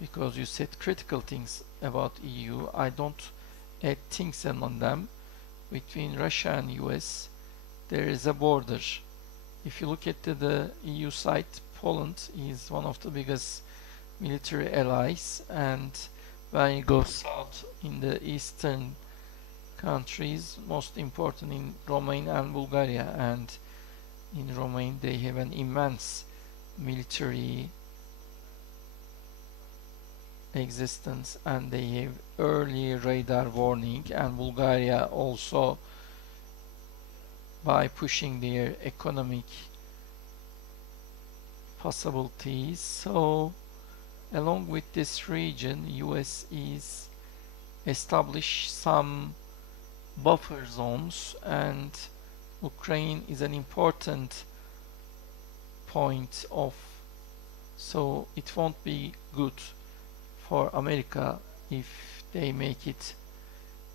because you said critical things about EU. I don't add things among them. Between Russia and US there is a border. If you look at the EU side, Poland is one of the biggest military allies, and when you go south in the eastern countries, most important in Romania and Bulgaria, and in Romania they have an immense military existence, and they have early radar warning, and Bulgaria also by pushing their economic possibilities. So along with this region, US is establish some buffer zones, and Ukraine is an important point of, so it won't be good for America if they make it.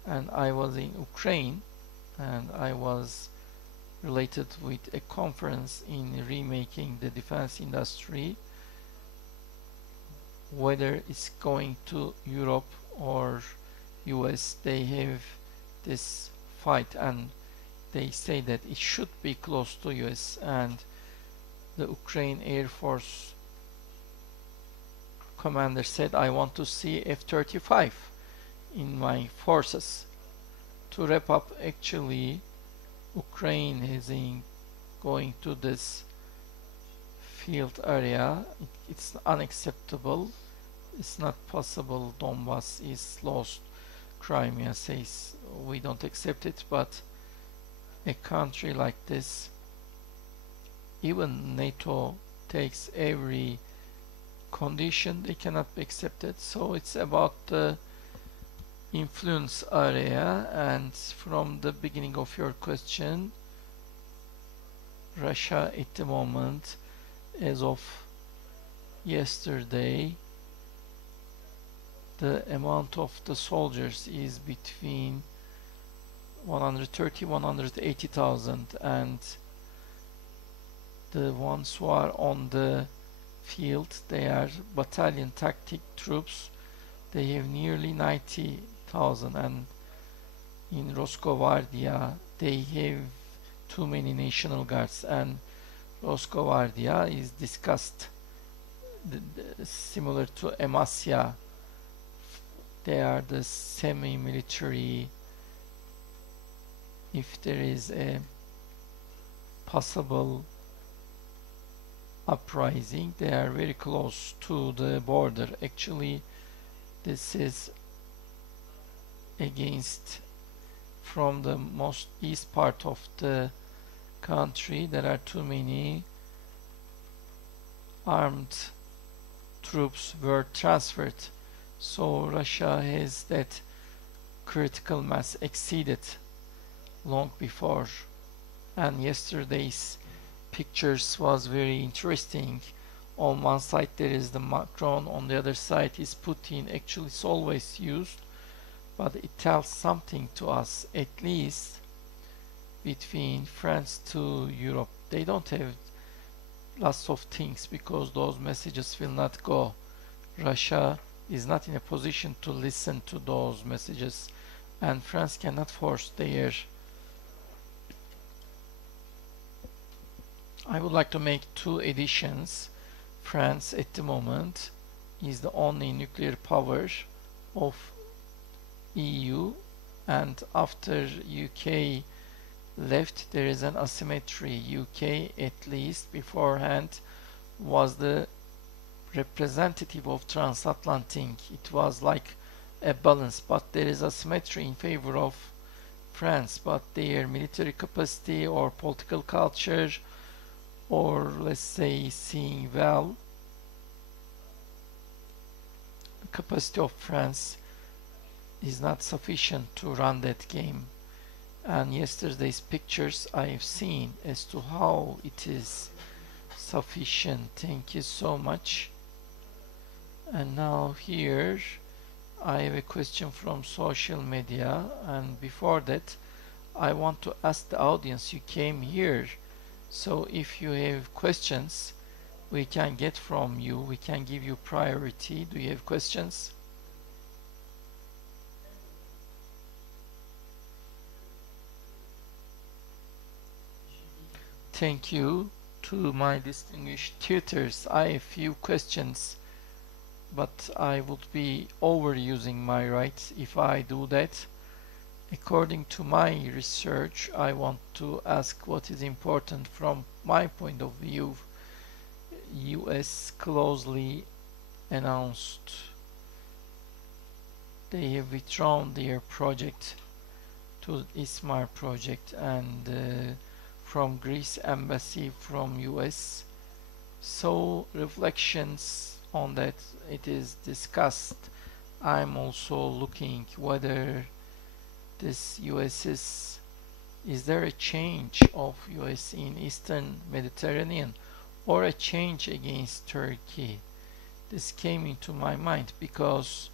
And I was in Ukraine, and I was related with a conference in remaking the defense industry, whether it's going to Europe or US. They have this fight, and they say that it should be close to US, and the Ukraine Air Force commander said, I want to see F-35 in my forces. To wrap up, actually Ukraine is going to this field area. It's unacceptable. It's not possible. Donbass is lost. Crimea says we don't accept it, but a country like this, even NATO takes every condition, they cannot be accepted. So it's about the influence area. And from the beginning of your question, Russia at the moment, as of yesterday, the amount of the soldiers is between 130-180,000, and the ones who are on the field, they are battalion tactic troops They have nearly 90,000, and in Roscovardia they have too many National Guards, and Roscovardia is discussed similar to Emasya. They are the semi-military. If there is a possible uprising, they are very close to the border. Actually, this is against from the most east part of the country. There are too many armed troops were transferred, so Russia has that critical mass exceeded long before. And yesterday's pictures was very interesting. On one side there is the Macron, on the other side is Putin. Actually it's always used, but it tells something to us, at least between France to Europe. They don't have lots of things because those messages will not go. Russia is not in a position to listen to those messages, and France cannot force their. I would like to make two additions. France at the moment is the only nuclear power of EU, and after UK left there is an asymmetry. UK at least beforehand was the representative of transatlantic. It was like a balance, but there is asymmetry in favor of France, but their military capacity or political culture, or let's say seeing well, the capacity of France is not sufficient to run that game. And yesterday's pictures I have seen as to how it is sufficient. Thank you so much. And now here I have a question from social media, and before that I want to ask the audience, you came here, so if you have questions we can get from you, we can give you priority. Do you have questions? Thank you to my distinguished tutors. I have few questions, but I would be overusing my rights if I do that. According to my research, I want to ask what is important from my point of view. US closely announced they have withdrawn their project to ISMAR project, and from Greece embassy from US. So reflections on that, it is discussed. I'm also looking whether this US is there a change of US in Eastern Mediterranean or a change against Turkey. This came into my mind because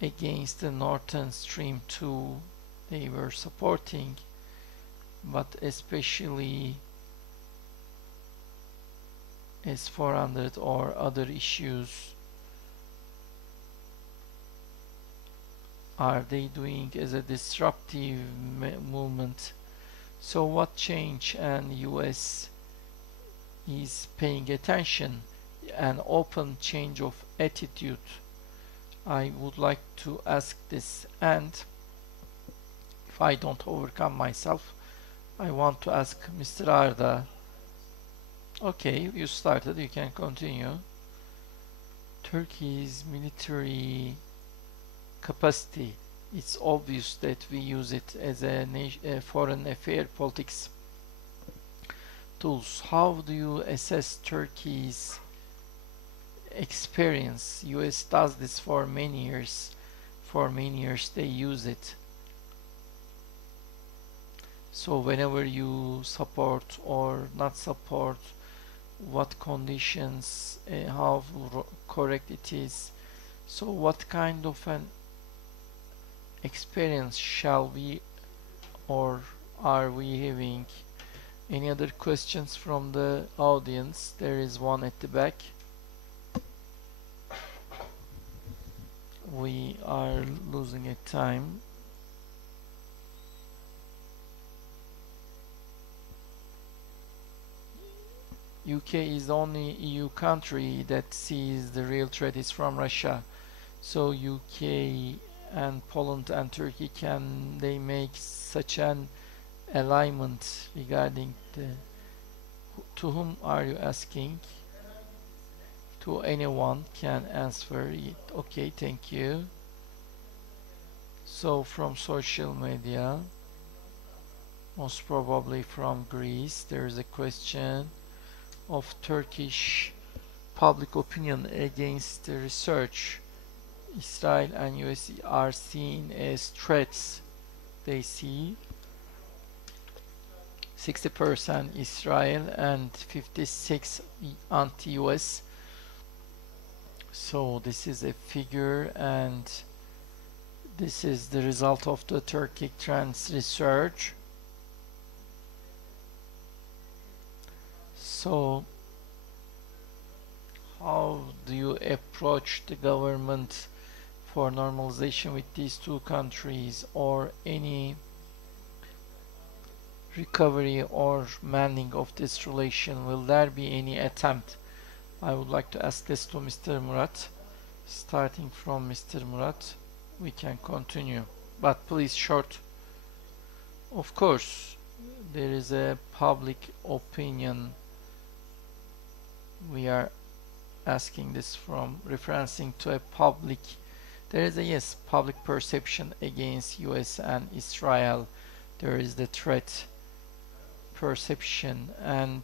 against the Northern Stream 2 they were supporting, but especially S-400 or other issues, are they doing as a disruptive movement? So what change? And US is paying attention, an open change of attitude. I would like to ask this, and if I don't overcome myself, I want to ask Mr. Arda. Okay, you started, you can continue. Turkey's military capacity, it's obvious that we use it as a foreign affair politics tools. How do you assess Turkey's experience? US does this for many years. For many years they use it. So whenever you support or not support, what conditions, how correct it is. So what kind of an experience shall we or are we having? Any other questions from the audience? There is one at the back. we are losing a time. UK is the only EU country that sees the real threat is from Russia. So UK and Poland and Turkey, can they make such an alignment regarding the, to whom are you asking? To anyone can answer it. Okay, thank you. So from social media, most probably from Greece, there is a question of Turkish public opinion against the research. Israel and US are seen as threats. They see 60% Israel and 56 anti-US. So this is a figure, and this is the result of the Turkic trends research. So how do you approach the government for normalization with these two countries, or any recovery or mending of this relation? Will there be any attempt? I would like to ask this to Mr. Murat. Starting from Mr. Murat, we can continue, but please short. Of course, there is a public opinion. We are asking this from referencing to a public, there is a yes, public perception against US and Israel. There is the threat perception, and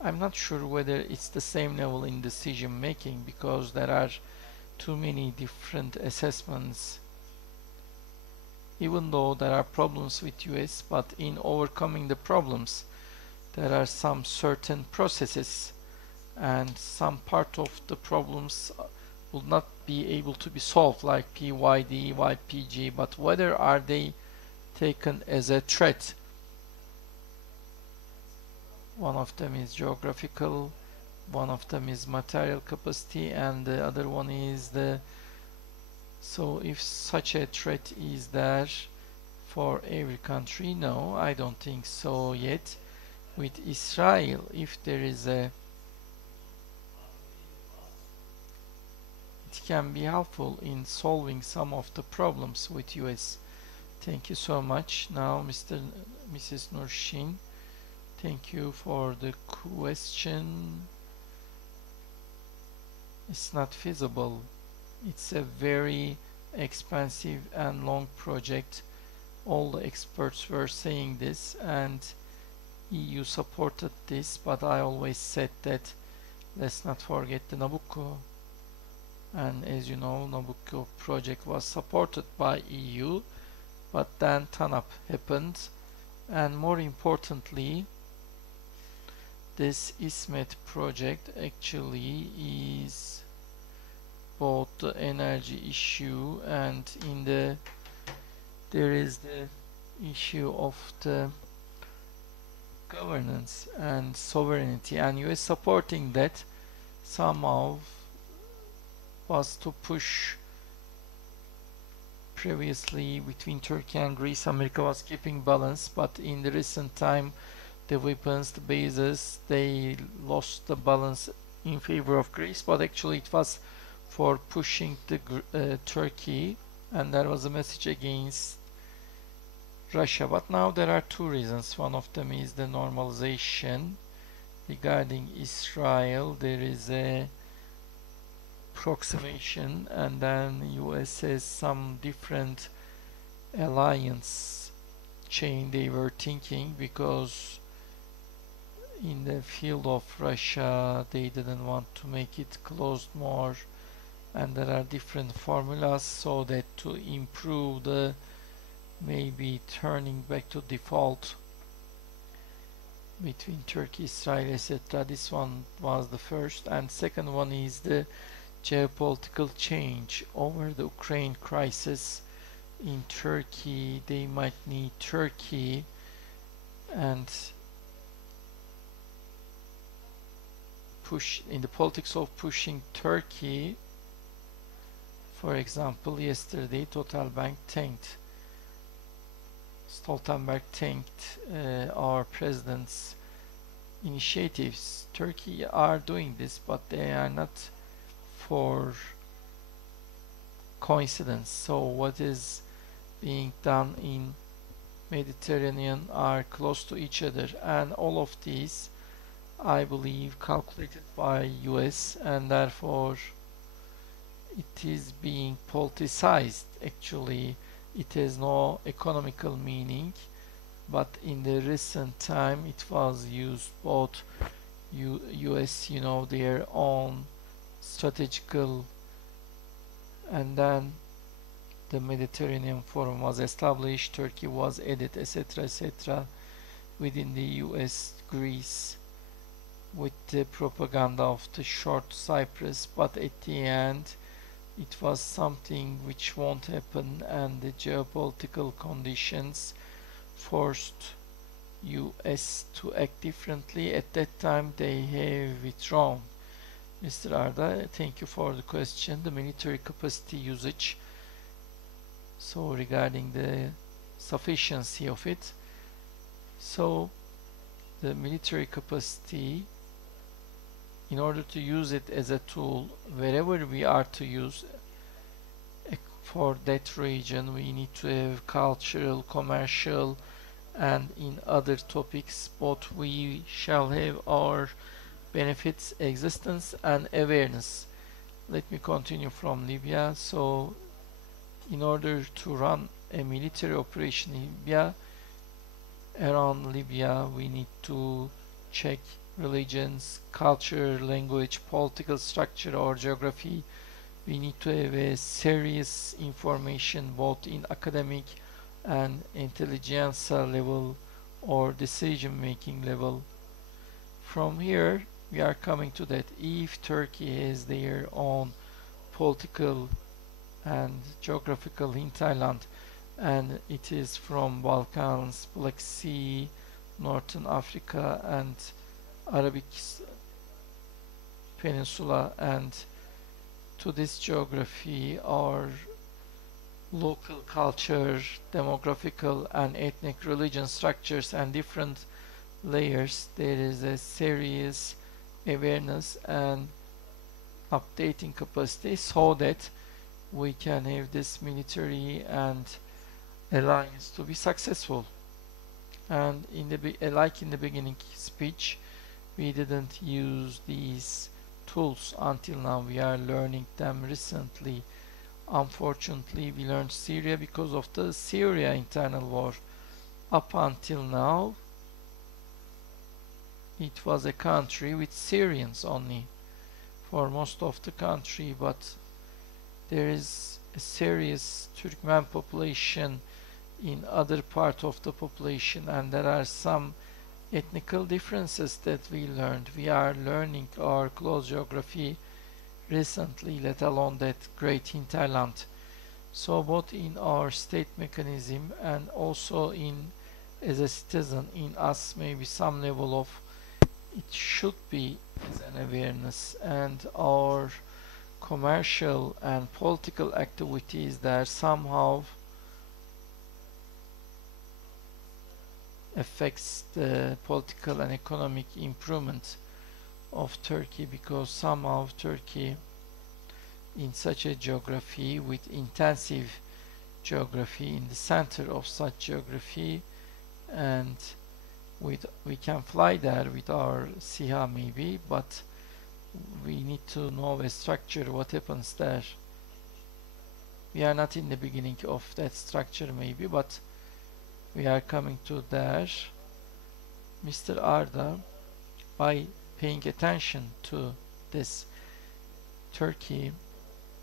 I'm not sure whether it's the same level in decision making, because there are too many different assessments. Even though there are problems with US, but in overcoming the problems, there are some certain processes, and some part of the problems will not be able to be solved, like PYD, YPG, but whether are they taken as a threat. One of them is geographical, one of them is material capacity, and the other one is the, so if such a threat is there for every country, no, I don't think so yet. With Israel, if there is a, it can be helpful in solving some of the problems with US. Thank you so much. Now Mrs. Nurshin, thank you for the question. It's not feasible. It's a very expensive and long project. All the experts were saying this, and EU supported this, but I always said that let's not forget the Nabucco. And as you know, Nabucco project was supported by EU, but then TANAP happened, and more importantly, this ISMET project actually is both the energy issue, and in the there is the issue of the governance and sovereignty, and US supporting that somehow was to push. Previously between Turkey and Greece, America was keeping balance, but in the recent time, the weapons, the bases, they lost the balance in favor of Greece, but actually it was for pushing the Turkey, and there was a message against Russia. But now there are two reasons. One of them is the normalization. Regarding Israel, there is a approximation, and then US has some different alliance chain they were thinking, because in the field of Russia they didn't want to make it closed more, and there are different formulas so that to improve the maybe turning back to default between Turkey, Israel, etc. This one was the first, and second one is the geopolitical change over the Ukraine crisis. In Turkey, they might need Turkey, and push in the politics of pushing Turkey For example, yesterday Stoltenberg thanked our president's initiatives. Turkey are doing this, but they are not for coincidence. So what is being done in Mediterranean are close to each other, and all of these I believe calculated by US, and therefore it is being politicized. Actually it has no economical meaning, but in the recent time it was used both US, you know, their own strategical, and then the Mediterranean Forum was established, Turkey was added, etc., etc., within the US, Greece, with the propaganda of the short Cyprus, but at the end it was something which won't happen, and the geopolitical conditions forced US to act differently. At that time they have withdrawn. Mr. Arda, thank you for the question. The military capacity usage, so regarding the sufficiency of it, so the military capacity, in order to use it as a tool wherever we are to use for that region, we need to have cultural, commercial, and in other topics both we shall have our benefits, existence, and awareness. Let me continue from Libya. So in order to run a military operation in Libya, around Libya we need to check religions, culture, language, political structure, or geography. We need to have a serious information both in academic and intelligentsia level or decision making level. From here we are coming to that if Turkey has their own political and geographical hinterland, and it is from Balkans, Black Sea, Northern Africa, and Arabic Peninsula, and to this geography our local culture, demographical and ethnic religion structures and different layers, there is a serious awareness and updating capacity so that we can have this military and alliance to be successful. And in the like in the beginning speech, we didn't use these tools until now. We are learning them recently. Unfortunately, we learned Syria because of the Syria internal war. Up until now, it was a country with Syrians only for most of the country, but there is a serious Turkmen population in other part of the population, and there are some ethnical differences that we learned. We are learning our close geography recently, let alone that great hinterland. So both in our state mechanism and also in as a citizen in us, maybe some level of it should be as an awareness, and our commercial and political activities that somehow affects the political and economic improvement of Turkey, because somehow Turkey in such a geography with intensive geography in the center of such geography, and we can fly there with our SIHA maybe, but we need to know a structure what happens there. We are not in the beginning of that structure maybe, but we are coming to there. Mr. Arda, by paying attention to this Turkey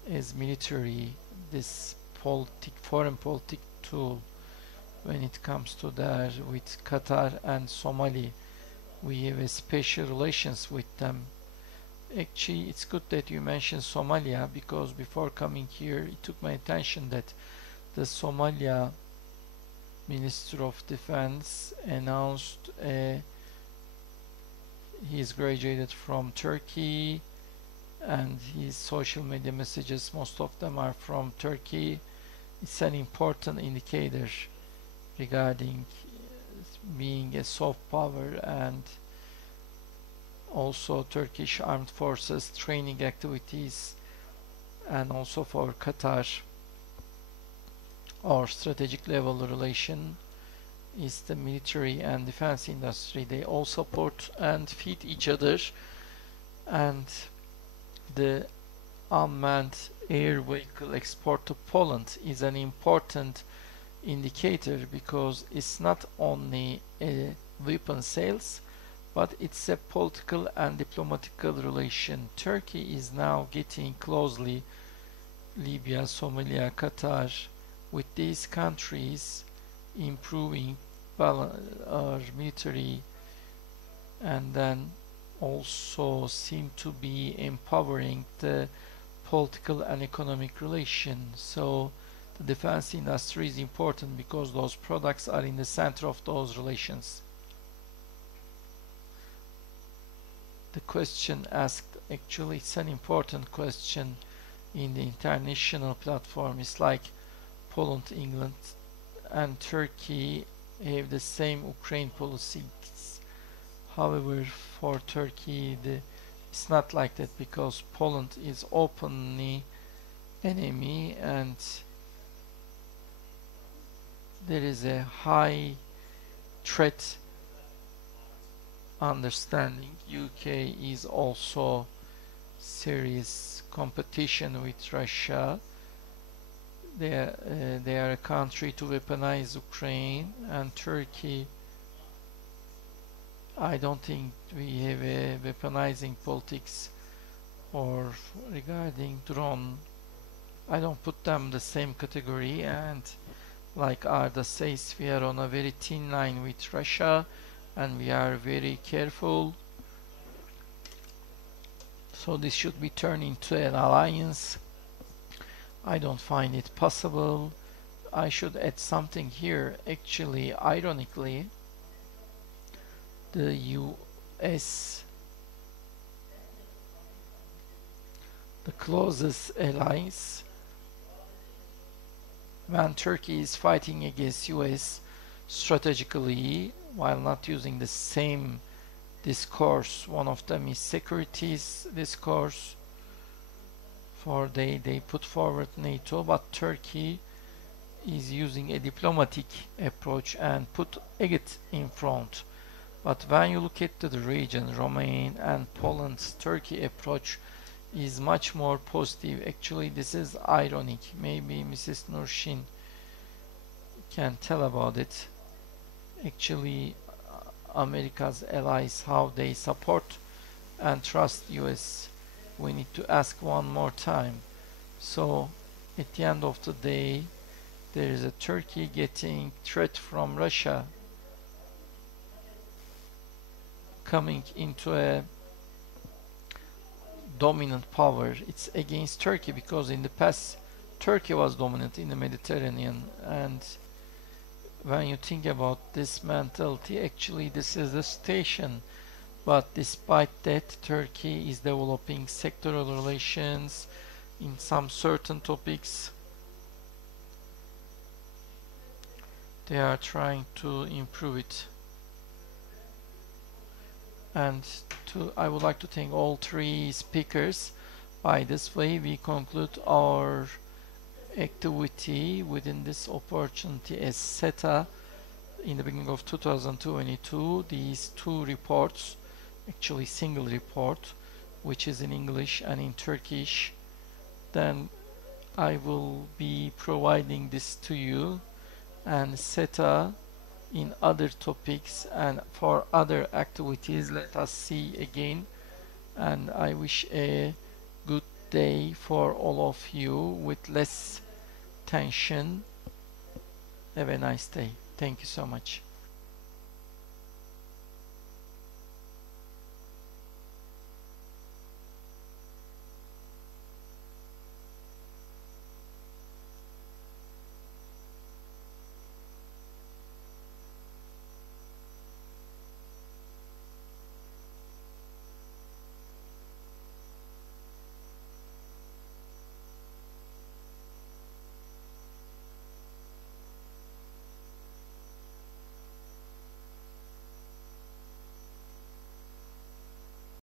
as military, this foreign politic tool, when it comes to there with Qatar and Somali, we have a special relations with them. Actually, it's good that you mentioned Somalia, because before coming here it took my attention that the Somalia Minister of Defense announced he's graduated from Turkey, and his social media messages, most of them are from Turkey. It's an important indicator regarding being a soft power, and also Turkish armed forces training activities, and also for Qatar, our strategic level relation is the military and defense industry. They all support and feed each other, and the unmanned air vehicle export to Poland is an important indicator, because it's not only a weapon sales, but it's a political and diplomatical relation. Turkey is now getting closely Libya, Somalia, Qatar, with these countries improving our military, and then also seem to be empowering the political and economic relations. So the defense industry is important because those products are in the center of those relations. The question asked, actually it's an important question in the international platform. It's like Poland, England and Turkey have the same Ukraine policies. However, for Turkey it's not like that, because Poland is openly enemy, and there is a high threat understanding. UK is also serious competition with Russia. They are a country to weaponize Ukraine, and Turkey, I don't think we have a weaponizing politics or regarding drone. I don't put them the same category, and like Arda says, we are on a very thin line with Russia, and we are very careful. So this should be turned into an alliance. I don't find it possible. I should add something here. Actually, ironically, the US, the closest allies, when Turkey is fighting against US strategically, while not using the same discourse. One of them is securities discourse, for they put forward NATO, but Turkey is using a diplomatic approach and put it in front. But when you look at the region, Romania and Poland's Turkey approach is much more positive. Actually, this is ironic. Maybe Mrs. Nurshin can tell about it. Actually, America's allies, how they support and trust US, we need to ask one more time. So at the end of the day, there is a Turkey getting threat from Russia, coming into a dominant power. It's against Turkey, because in the past Turkey was dominant in the Mediterranean, and when you think about this mentality, actually this is the station. But despite that, Turkey is developing sectoral relations in some certain topics. They are trying to improve it. And I would like to thank all three speakers. By this way, we conclude our activity within this opportunity as SETA in the beginning of 2022. These two reports, actually single report, which is in English and in Turkish. Then I will be providing this to you, and SETA in other topics and for other activities. Let us see again, and I wish a good day for all of you with less tension. Have a nice day. Thank you so much.